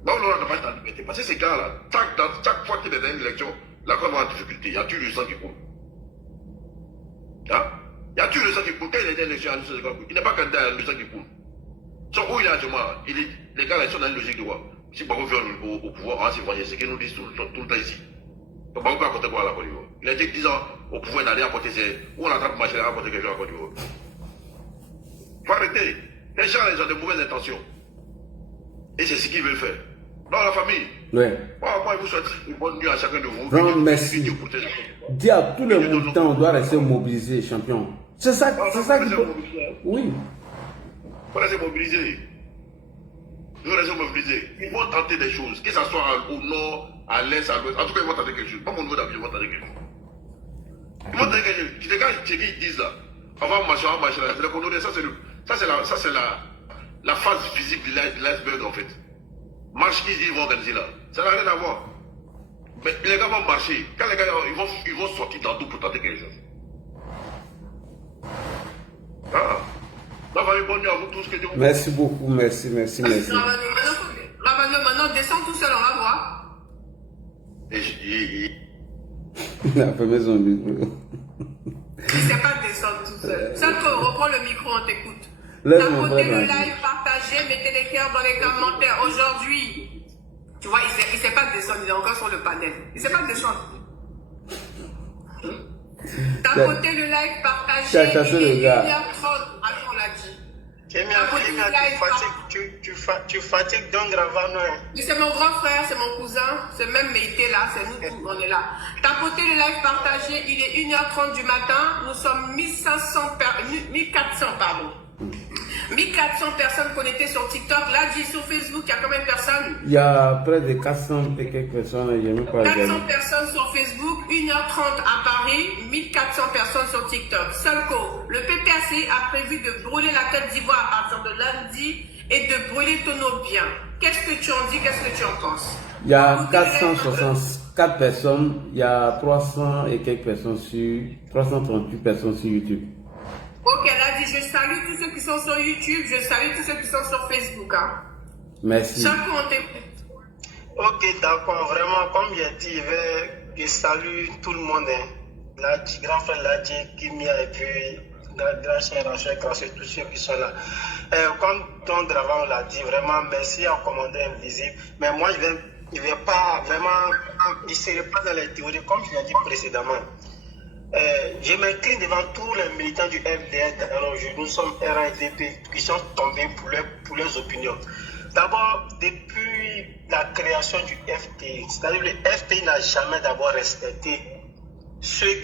Donc on ne doit pas être en liberté. Parce que ces gars-là, chaque fois qu'il est dans une élection, la Côte va en difficulté. Il y a toujours le sang qui coule. Hein? Il y a toujours le sang qui coule. Quand il est dans l'élection, il n'est pas candidat à le sang qui coule. Sur où il est actuellement, les gars là, ils sont dans une logique de quoi? Si Bako vient au pouvoir, on va s'y voyer. C'est ce qu'ils nous disent tout le temps ici. Donc Bako peut apporter quoi à la Côte d'Ivoire? Il a dit 10 ans au pouvoir d'aller apporter où on attrape marché, apporter quelque chose à la Côte d'Ivoire. Il faut arrêter. Les gens, ils ont de mauvaises intentions. Et c'est ce qu'ils veulent faire. Dans la famille. Ouais. Moi, je vous souhaite une bonne nuit à chacun de vous. Grand merci. Dis à tous les militants, on doit rester mobilisés, champion. C'est ça qu'il faut. Oui. Il faut rester mobilisé. Il faut rester mobilisé. Ils vont tenter des choses, que ce soit au nord, à l'est, à l'ouest. En tout cas, ils vont tenter quelque chose. Pas mon niveau d'avis, ils vont tenter quelque chose. Ils vont tenter quelque chose. Les gars, ils disent là, on va marcher. C'est le condamné. Ça, c'est la phase physique de l'iceberg, en fait. Marche qu'ils vont organiser là. Ça n'a rien à voir. Mais les gars vont marcher. Quand les gars ils vont sortir dans tout pour tenter quelque chose. Ah. Donc, bonne nuit à vous tous. Que Dieu vous... Merci beaucoup. Merci. Ravanio, maintenant, descends tout seul, on va voir. Il a fait maison micro. Il ne sait pas descendre tout seul. Salko, reprends le micro, on t'écoute. Tapotez le live, partagez, mettez les cœurs dans les commentaires. Aujourd'hui, tu vois, il ne sait pas descendre, il est encore sur le panel. Il ne sait pas descendre. Tapotez le like, partagez. Il est 1h30, on l'a dit. Tu fatigues donc Ravano. C'est mon grand frère, c'est mon cousin, c'est même Méité là, c'est nous tous, on est là. Tapotez le live, partagez, il est 1h30 du matin, nous sommes 1400, pardon. 1400 personnes connectées sur TikTok. Là, j'ai sur Facebook, il y a combien de personnes? Il y a près de 400 et quelques personnes. 400 personnes sur Facebook, 1h30 à Paris, 1400 personnes sur TikTok. Salko, le PPAC a prévu de brûler la Côte d'Ivoire à partir de lundi et de brûler Tonobien. Qu'est-ce que tu en dis? Qu'est-ce que tu en penses? Il y a 464 personnes, il y a 300 et quelques personnes sur 338 personnes sur YouTube. Ok, elle a dit, je salue tous ceux qui sont sur YouTube, je salue tous ceux qui sont sur Facebook. Hein. Merci. Chaque on t'écoute. Ok, d'accord, vraiment, comme j'ai dit, je salue tout le monde. Hein. Grand frère Ladji, Kimia et puis grand chien Rachel, Krassé, tous ceux qui sont là. Comme Don Dravan l'a dit, vraiment, merci à Commandant Invisible. Mais moi, je vais pas vraiment, je ne serai pas dans les théories, comme je l'ai dit précédemment. Je m'incline devant tous les militants du FDS. Alors, nous sommes RADP qui sont tombés pour leurs opinions. D'abord, depuis la création du FPI, c'est-à-dire le FPI n'a jamais d'abord respecté les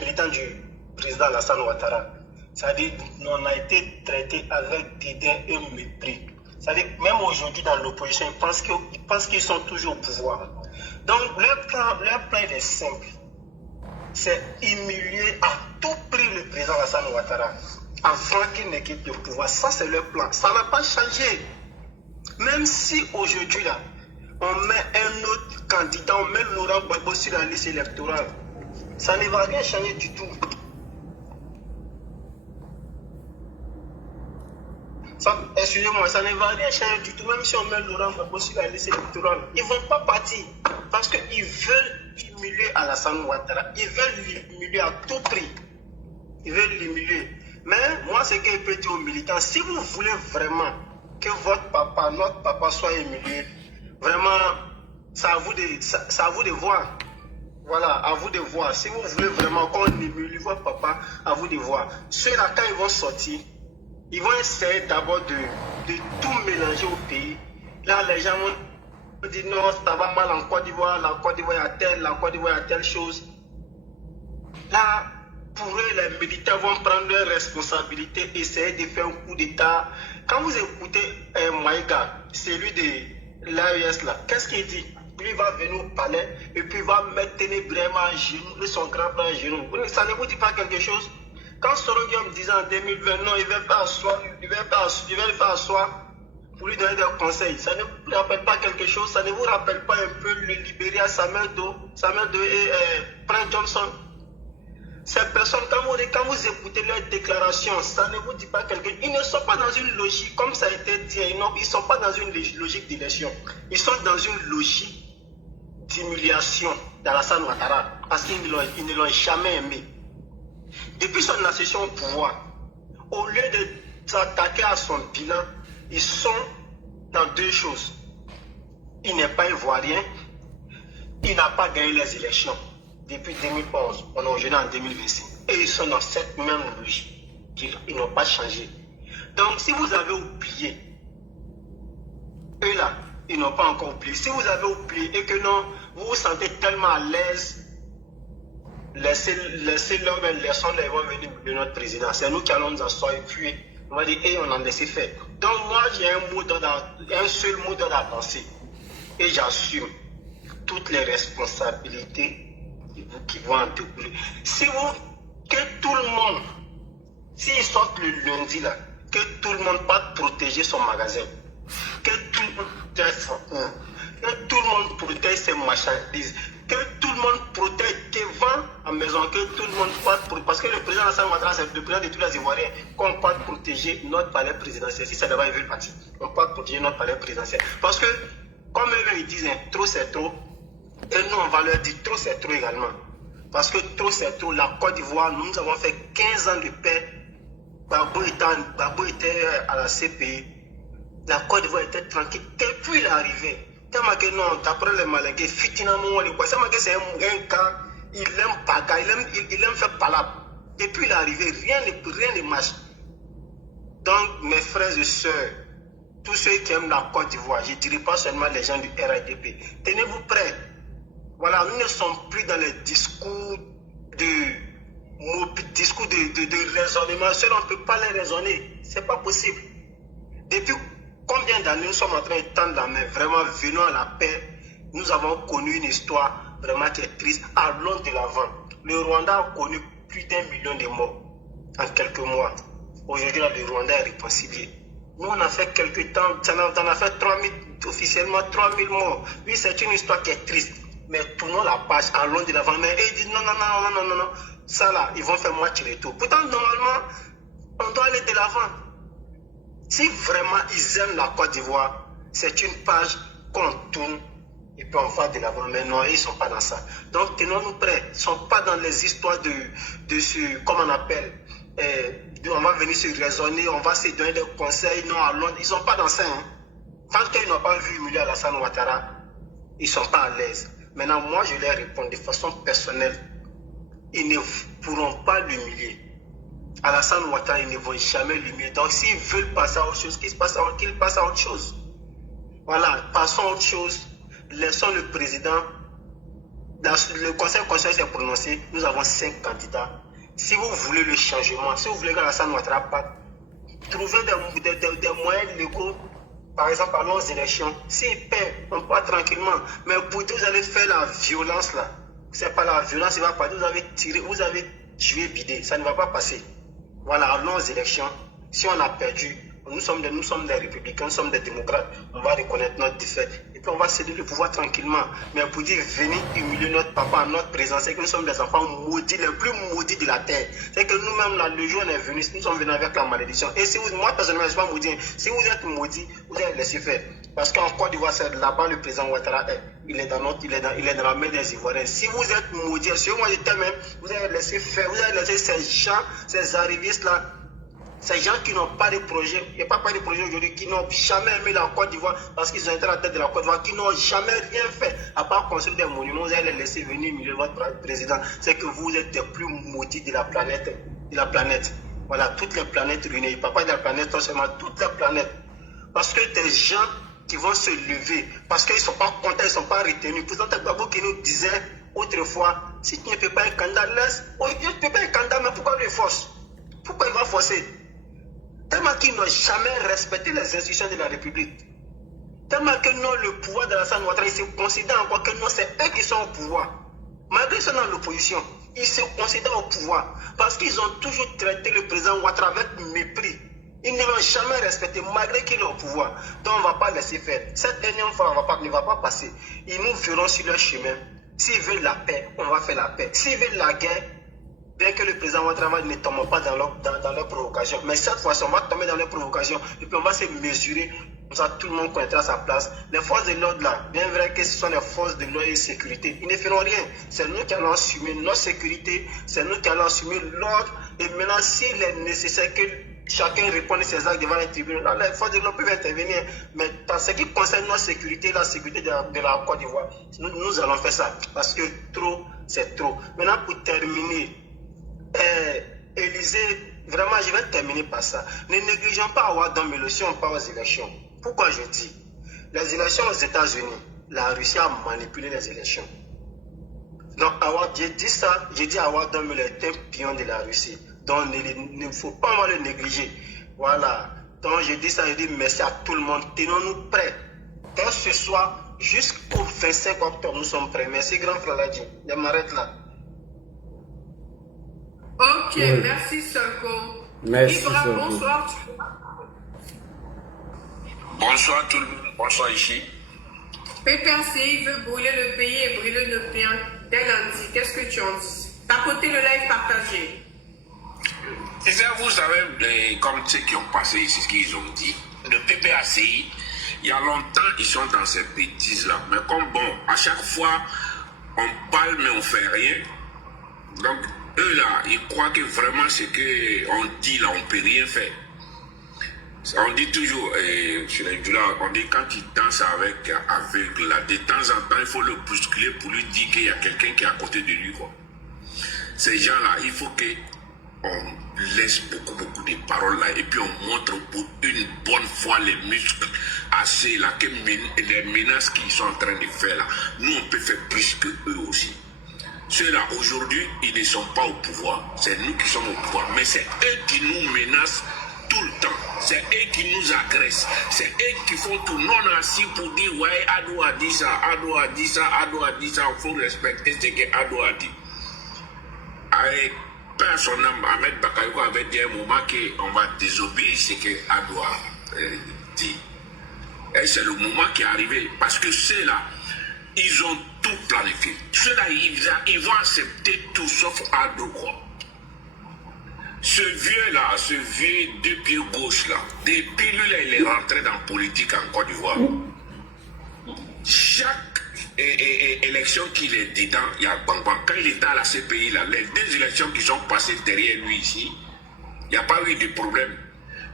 militants du président Alassane Ouattara. C'est-à-dire on a été traité avec dédain et mépris. C'est-à-dire même aujourd'hui dans l'opposition, ils pensent qu'ils sont toujours au pouvoir. Donc leur plan est simple. C'est humilier à tout prix le président Alassane Ouattara avant qu'il ne quitte le pouvoir. Ça, c'est leur plan. Ça n'a pas changé. Même si aujourd'hui, là, on met un autre candidat, on met Laurent Gbagbo sur la liste électorale, ça ne va rien changer du tout. Excusez-moi, ça ne va rien changer du tout. Même si on met Laurent Gbagbo sur la liste électorale, ils ne vont pas partir. Parce qu'ils veulent humilier Alassane Ouattara. Ils veulent l'humilier à tout prix. Ils veulent l'humilier. Mais moi, ce que je peux dire aux militants, si vous voulez vraiment que notre papa soit humilié, vraiment, c'est à vous de voir. Voilà, à vous de voir. Si vous voulez vraiment qu'on émule votre papa, à vous de voir. Ceux-là, quand ils vont sortir, ils vont essayer d'abord de tout mélanger au pays. Là, les gens vont dire non, ça va mal en Côte d'Ivoire, la Côte d'Ivoire a telle, la Côte d'Ivoire a telle chose. Là, pour eux, les militaires vont prendre leurs responsabilités, essayer de faire un coup d'État. Quand vous écoutez Maïga, c'est lui de l'AES là, qu'est-ce qu'il dit? Lui va venir au palais et puis il va mettre Ténébrèma à genoux, son grand frère à genoux. Ça ne vous dit pas quelque chose? Quand Soroguium disait en 2020, non, il va faire asseoir pour lui donner des conseils, ça ne vous rappelle pas quelque chose? Ça ne vous rappelle pas un peu le Libéria, Samuel Doe et Prince Johnson? Ces personnes, quand vous écoutez leurs déclarations, ça ne vous dit pas quelque chose. Ils ne sont pas dans une logique, comme ça a été dit, ils ne sont pas dans une logique d'élection. Ils sont dans une logique d'humiliation d'Alassane Ouattara, parce qu'ils ne l'ont jamais aimé. Depuis son accession au pouvoir, au lieu de s'attaquer à son bilan, ils sont dans deux choses. Il n'est pas ivoirien, il n'a pas gagné les élections. Depuis 2011, on est aujourd'hui en 2026. Et ils sont dans cette même logique. Ils n'ont pas changé. Donc, si vous avez oublié, eux là, ils n'ont pas encore oublié. Si vous avez oublié et que non, vous vous sentez tellement à l'aise, laissez-leur, laissons-les, ils vont venir de notre président. C'est nous qui allons nous asseoir et puis on va dire, et on en laisse faire. Donc, moi, j'ai un seul mot dans la pensée. Et j'assume toutes les responsabilités qui vont en découler. Que tout le monde, s'ils sortent le lundi là, que tout le monde parte protéger son magasin, que tout le monde protège ses marchandises, que tout le monde protège tes vents à maison, que tout le monde parte protéger, parce que le président Alassane Ouattara, c'est le président de tous les Ivoiriens, qu'on parte protéger notre palais présidentiel. Si c'est d'abord une ville partie, on part protéger notre palais présidentiel. Parce que, comme eux ils disent, trop c'est trop. Et nous, on va leur dire trop c'est trop également. Parce que trop c'est trop. La Côte d'Ivoire, nous avons fait 15 ans de paix. Gbagbo était à la CPI. La Côte d'Ivoire était tranquille. Depuis l'arrivée, tellement que non, d'après les Malingués, finalement, c'est un gars, il aime paga, il aime faire palabre. Depuis l'arrivée, rien ne marche. Donc, mes frères et sœurs, tous ceux qui aiment la Côte d'Ivoire, je ne dirais pas seulement les gens du RADP, tenez-vous prêts. Voilà, nous ne sommes plus dans les discours de raisonnement. Seul on ne peut pas les raisonner. Ce n'est pas possible. Depuis combien d'années nous sommes en train de tendre la main? Vraiment, venons à la paix. Nous avons connu une histoire vraiment qui est triste. Allons de l'avant. Le Rwanda a connu plus d'1 million de morts en quelques mois. Aujourd'hui, le Rwanda est réconcilié. Nous, on a fait quelques temps, on a fait 3000, officiellement 3000 morts. Oui, c'est une histoire qui est triste. Mais tournons la page, allons de l'avant. Mais ils disent non. Ça là, ils vont faire moitié le tour. Pourtant, normalement, on doit aller de l'avant. Si vraiment ils aiment la Côte d'Ivoire, c'est une page qu'on tourne et puis on va de l'avant. Mais non, ils ne sont pas dans ça. Donc, tenons-nous prêts. Ils ne sont pas dans les histoires de ce, comment on appelle, on va venir se raisonner, on va se donner des conseils. Non, à Londres, ils ne sont pas dans ça. Hein. Tant qu'ils n'ont pas vu humilier Alassane Ouattara, ils ne sont pas à l'aise. Maintenant, moi, je leur réponds de façon personnelle. Ils ne pourront pas l'humilier. Alassane Ouattara, ils ne vont jamais l'humilier. Donc, s'ils veulent passer à autre chose, qu'ils passent à autre chose. Voilà, passons à autre chose. Laissons le président. Le conseil constitutionnel s'est prononcé. Nous avons 5 candidats. Si vous voulez le changement, si vous voulez qu'Alassane Ouattara parte, trouvez des moyens légaux. Par exemple, allons aux élections. S'ils paient, on part tranquillement. Mais pour dire vous allez faire la violence là, c'est pas la violence, il va pas. Vous avez tiré, vous avez joué bidé, ça ne va pas passer. Voilà, allons aux élections. Si on a perdu, nous sommes des républicains, nous sommes des démocrates, on va reconnaître notre défaite. Et puis on va céder le pouvoir tranquillement. Mais pour dire venir humilier notre papa, notre présent, c'est que nous sommes des enfants maudits, les plus maudits de la terre. C'est que nous-mêmes, là, le jour où on est venu, nous sommes venus avec la malédiction. Et si vous, moi personnellement, je ne suis pas maudit. Si vous êtes maudit, vous allez laisser faire. Parce qu'en Côte d'Ivoire, c'est là-bas le président Ouattara il est dans la main des Ivoiriens. Si vous êtes maudit, si moi j'étais même, vous allez laisser faire, vous allez laisser ces gens, ces arrivistes là, Ces gens qui n'ont pas de projet, il n'y a pas de projet aujourd'hui, qui n'ont jamais aimé la Côte d'Ivoire parce qu'ils ont été à la tête de la Côte d'Ivoire, qui n'ont jamais rien fait à part construire des monuments, vous allez les laisser venir milieu de votre président. C'est que vous êtes les plus maudits de la planète. Voilà, toutes les planètes réunies. Pas de la planète, non seulement toutes les planètes. Parce que des gens qui vont se lever, parce qu'ils ne sont pas contents, ils ne sont pas retenus. Président Gbagbo qui nous disait autrefois, si tu ne peux pas un candidat, laisse. Oh, tu ne peux pas un candidat, mais pourquoi il force? Pourquoi il va forcer? Tellement qu'ils n'ont jamais respecté les institutions de la République. Tellement que non, le pouvoir de Alassane Ouattara, ils se considèrent encore que non, c'est eux qui sont au pouvoir. Malgré qu'ils sont dans l'opposition, ils se considèrent au pouvoir. Parce qu'ils ont toujours traité le président Ouattara avec mépris. Ils ne l'ont jamais respecté, malgré qu'il est au pouvoir. Donc on ne va pas laisser faire. Cette dernière fois, ne va pas passer. Ils nous feront sur leur chemin. S'ils veulent la paix, on va faire la paix. S'ils veulent la guerre, bien que le président Ouattara ne tombe pas dans leur provocation. Mais cette fois-ci, on va tomber dans leur provocation et puis on va se mesurer. Comme ça, tout le monde connaîtra sa place. Les forces de l'ordre, là, bien vrai que ce sont les forces de l'ordre et de sécurité. Ils ne feront rien. C'est nous qui allons assumer notre sécurité. C'est nous qui allons assumer l'ordre. Et maintenant, s'il est nécessaire que chacun réponde ses actes devant les tribunaux, là, les forces de l'ordre peuvent intervenir. Mais dans ce qui concerne notre sécurité, la sécurité de la Côte d'Ivoire, nous allons faire ça. Parce que trop, c'est trop. Maintenant, pour terminer, Élysée, vraiment, je vais terminer par ça. Ne négligeons pas Awa Dom Melo si on parle aux élections. Pourquoi je dis? Les élections aux États-Unis, la Russie a manipulé les élections. Donc, j'ai dit ça, j'ai dit Awa Dom Melo est un pion de la Russie. Donc, il ne faut pas le négliger. Voilà. Donc, je dis ça, je dis merci à tout le monde. Tenons-nous prêts. Donc, ce soir, jusqu'au 25 octobre, nous sommes prêts. Merci, grand frère Ladji. Je m'arrête là. Ok, oui. Merci Sonko. Merci Ibra, Sonko. bonsoir. Bonsoir tout le monde, bonsoir ici. PPRCI veut brûler le pays et brûler le pays. Delandi, qu'est-ce que tu en dis? Tapoter le live partagé. Et ça, vous savez, comme ceux qui ont passé ici, ce qu'ils ont dit, le PPACI, il y a longtemps, ils sont dans ces bêtises-là. Mais comme bon, à chaque fois, on parle mais on fait rien. Donc, eux là, ils croient que vraiment ce qu'on dit là, on ne peut rien faire. On dit toujours, sur les là, on dit quand il danse avec aveugle, là, de temps en temps, il faut le bousculer pour lui dire qu'il y a quelqu'un qui est à côté de lui, quoi. Ces gens-là, il faut qu'on laisse beaucoup de paroles là, et puis on montre pour une bonne fois les muscles assez là, que les menaces qu'ils sont en train de faire là, nous on peut faire plus que eux aussi. Ceux-là, aujourd'hui, ils ne sont pas au pouvoir. C'est nous qui sommes au pouvoir. Mais c'est eux qui nous menacent tout le temps. C'est eux qui nous agressent. C'est eux qui font tout non assis pour dire, ouais, Ado a dit ça, Ado a dit ça, Ado a dit ça. Il faut respecter ce que Ado a dit. Avec personne, Ahmed Bakayoko avait dit à un moment qu'on va désobéir ce que Ado a dit. Et c'est le moment qui est arrivé. Parce que ceux-là, ils ont tout planifié. Ceux-là, ils vont accepter tout sauf Ado, quoi. Ce vieux-là, ce vieux deux pieds gauche là, depuis lui, là, il est rentré dans la politique en Côte d'Ivoire. Chaque élection qu'il est dedans, il y a Bang. Quand il était à la CPI, là, les deux élections qui sont passées derrière lui ici, il n'y a pas eu de problème.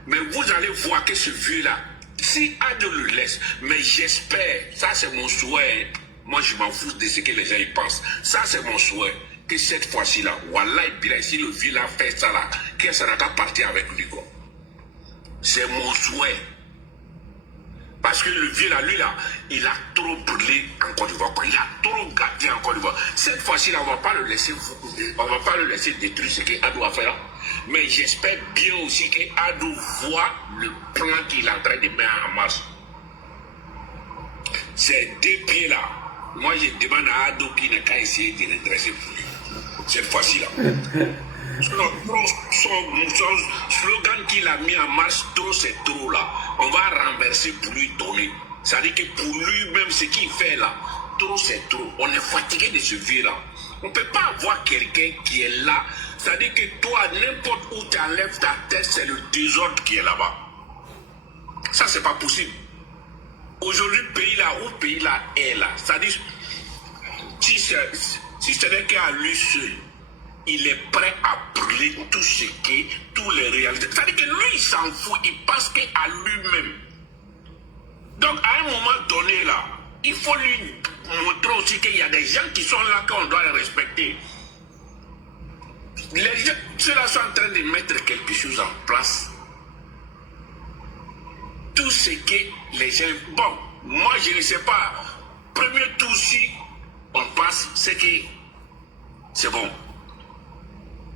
Mais vous allez voir que ce vieux-là, si Ado le laisse, mais j'espère, ça c'est mon souhait, moi je m'en fous de ce que les gens y pensent, ça c'est mon souhait, que cette fois-ci là, Wallahi Bilay, si le vieux là fait ça là, que ça n'a qu'à partir avec lui, quoi. C'est mon souhait. Parce que le vieux là, lui là, il a trop brûlé en Côte d'Ivoire, il a trop gâté en Côte d'Ivoire. Cette fois-ci là, on ne va pas le laisser détruire ce qu'Ado a fait là. Mais j'espère bien aussi qu'Ado voit le plan qu'il est en train de mettre en marche. Ces deux pieds là, moi je demande à Ado qui n'a qu'à essayer de redresser pour lui. Cette fois-ci là. Son slogan qu'il a mis en marche, trop c'est trop là. On va renverser pour lui donner. Ça veut dire que pour lui-même, ce qu'il fait là, trop c'est trop. On est fatigué de ce vieux là. On ne peut pas avoir quelqu'un qui est là. Ça veut dire que toi, n'importe où tu enlèves ta tête, c'est le désordre qui est là-bas. Ça, c'est pas possible. Aujourd'hui, pays là est là. Ça veut dire, si ce n'est qu'à lui seul, il est prêt à brûler tout ce qui est, tous les réalités. C'est-à-dire que lui, il s'en fout, il pense qu'à lui-même. Donc, à un moment donné, là, il faut lui montrer aussi qu'il y a des gens qui sont là qu'on doit les respecter. Les gens, ceux-là sont en train de mettre quelque chose en place. Tout ce que les gens... Bon, moi, je ne sais pas. Premier tour, si on passe, c'est que c'est bon.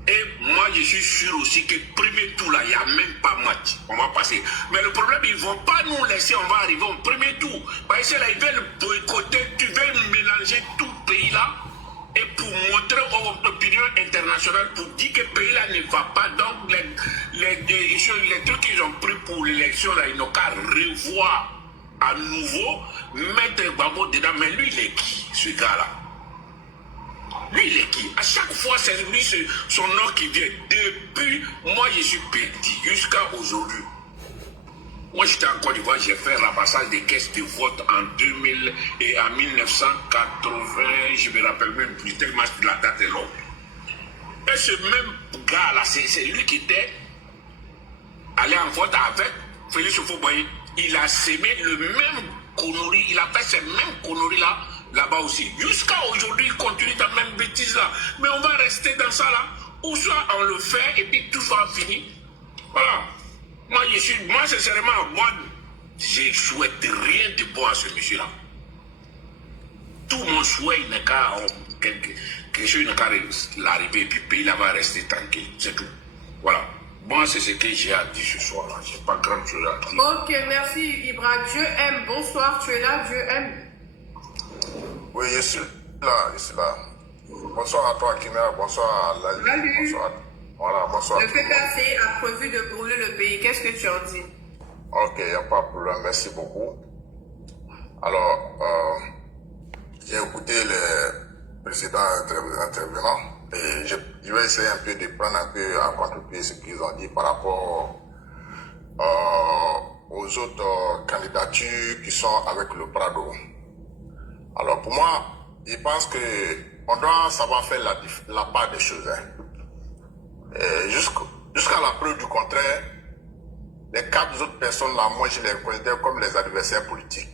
Et moi, je suis sûr aussi que premier tour, là, il n'y a même pas match. On va passer. Mais le problème, ils ne vont pas nous laisser, on va arriver au premier tour. Parce que là, ils veulent boycotter, tu veux mélanger tout le pays là. Et pour montrer aux opinions internationales, pour dire que le pays là ne va pas. Donc, les trucs qu'ils ont pris pour l'élection, là, ils n'ont qu'à revoir à nouveau, mettre Gbagbo dedans. Mais lui, il est qui, ce gars-là? Lui, il est qui? À chaque fois, c'est lui, son nom qui vient. Depuis, moi, je suis petit jusqu'à aujourd'hui. Moi, j'étais en Côte d'Ivoire, j'ai fait ramassage des caisses de vote en 2000 et en 1980, je me rappelle même plus, tellement la date est longue. Et ce même gars-là, c'est lui qui était allé en vote avec Félix Houphouët-Boigny. Il a sémé le même connerie, il a fait ces mêmes conneries-là, là-bas aussi. Jusqu'à aujourd'hui, il continue dans la même bêtise-là. Mais on va rester dans ça, là, ou soit on le fait et puis tout sera fini. Voilà. Moi, sincèrement, je ne souhaite rien de bon à ce monsieur-là. Tout mon souhait, il n'est qu'à quelque chose n'a qu'à l'arriver, et puis le pays là va rester tranquille, c'est tout. Voilà. Moi, c'est ce que j'ai à dire ce soir-là. Je n'ai pas grand chose à dire. Ok, merci Ibra. Dieu aime. Bonsoir, tu es là, Dieu aime. Oui, je suis là. Bonsoir à toi, Kimia. Bonsoir à Lali. Salut. Bonsoir. Voilà, bonsoir. Le PPAC a prévu de brûler le pays. Qu'est-ce que tu en dis? Ok, il n'y a pas de problème. Merci beaucoup. Alors, j'ai écouté le président intervenant et je vais essayer un peu de prendre un peu à contre-pied ce qu'ils ont dit par rapport aux autres candidatures qui sont avec le Prado. Alors, pour moi, je pense qu'on doit savoir faire la part des choses. Hein. Jusqu'à la preuve du contraire, les 4 autres personnes là, moi je les considère comme les adversaires politiques.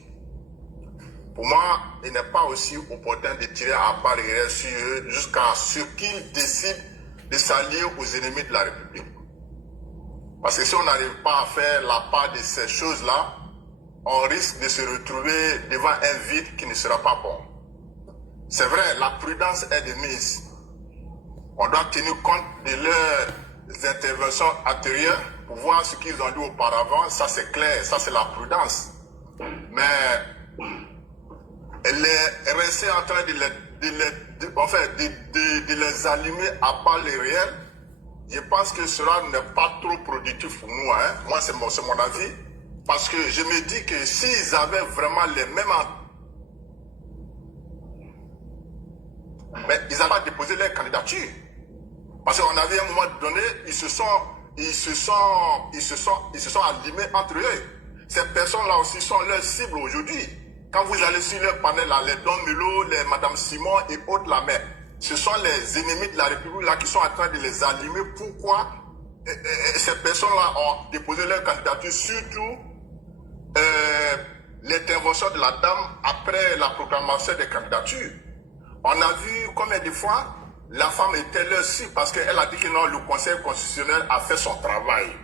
Pour moi, il n'est pas aussi opportun de tirer à part réel sur eux jusqu'à ce qu'ils décident de s'allier aux ennemis de la République. Parce que si on n'arrive pas à faire la part de ces choses-là, on risque de se retrouver devant un vide qui ne sera pas bon. C'est vrai, la prudence est de mise. On doit tenir compte de leurs interventions antérieures pour voir ce qu'ils ont dit auparavant. Ça, c'est clair. Ça, c'est la prudence. Mais rester en train de les allumer à part les réels, je pense que cela n'est pas trop productif pour nous. Hein. Moi, c'est mon avis. Parce que je me dis que s'ils avaient vraiment les mêmes... Mais ils n'avaient pas déposé leur candidature. Parce qu'on avait à un moment donné, ils se sont allumés entre eux. Ces personnes-là aussi sont leurs cibles aujourd'hui. Quand vous allez sur leur panel, là, les Don Melo, les Madame Simon et autres là, mais ce sont les ennemis de la République là qui sont en train de les allumer. Pourquoi ces personnes-là ont déposé leur candidature, surtout l'intervention de la dame après la proclamation des candidatures. On a vu combien de fois la femme était leur cible parce qu'elle a dit que non, le Conseil constitutionnel a fait son travail.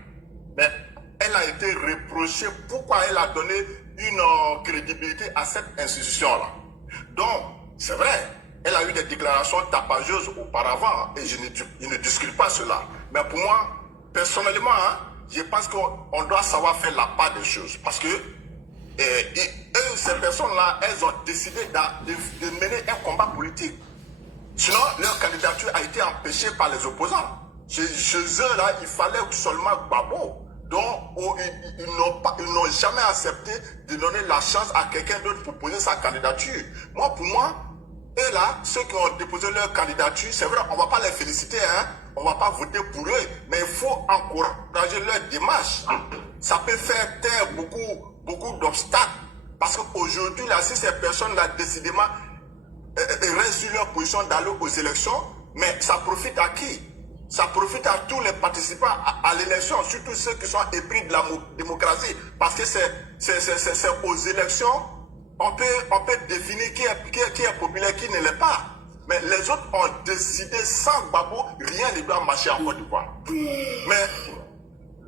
Mais elle a été reprochée pourquoi elle a donné une crédibilité à cette institution-là. Donc, c'est vrai, elle a eu des déclarations tapageuses auparavant et je ne discute pas cela. Mais pour moi, personnellement, hein, je pense qu'on doit savoir faire la part des choses parce que ces personnes-là, elles ont décidé de mener un combat politique. Sinon, leur candidature a été empêchée par les opposants. Chez eux, là, il fallait seulement Gbagbo. Donc, ils n'ont jamais accepté de donner la chance à quelqu'un d'autre pour poser sa candidature. Moi, pour moi, eux là, ceux qui ont déposé leur candidature, c'est vrai, on ne va pas les féliciter, hein? On ne va pas voter pour eux, mais il faut encourager leur démarche. Ça peut faire taire beaucoup d'obstacles. Parce qu'aujourd'hui, là, si ces personnes-là, décidément, restent sur leur position d'aller aux élections, Mais ça profite à qui? Ça profite à tous les participants à l'élection, surtout ceux qui sont épris de la démocratie. Parce que c'est aux élections, on peut définir qui est populaire, qui ne l'est pas. Mais les autres ont décidé sans Gbagbo, rien ne doit marcher en Côte d'Ivoire. Mais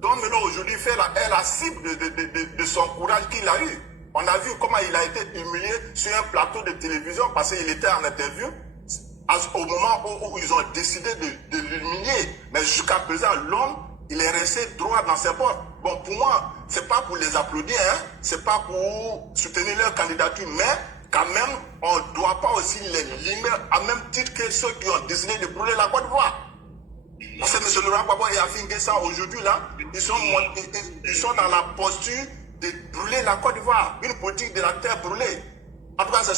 Don Melo aujourd'hui est la cible de son courage qu'il a eu. On a vu comment il a été humilié sur un plateau de télévision parce qu'il était en interview au moment où ils ont décidé de l'humilier. Mais jusqu'à présent, l'homme, il est resté droit dans ses bottes. Bon, pour moi, c'est pas pour les applaudir, hein, c'est pas pour soutenir leur candidature, mais quand même, on ne doit pas aussi les limiter à même titre que ceux qui ont décidé de brûler la Côte d'Ivoire. Parce que M. Laurent Gbagbo et Afin Guessa, aujourd'hui, là, ils sont dans la posture de brûler la Côte d'Ivoire, une politique de la terre brûlée. En tout cas, c'est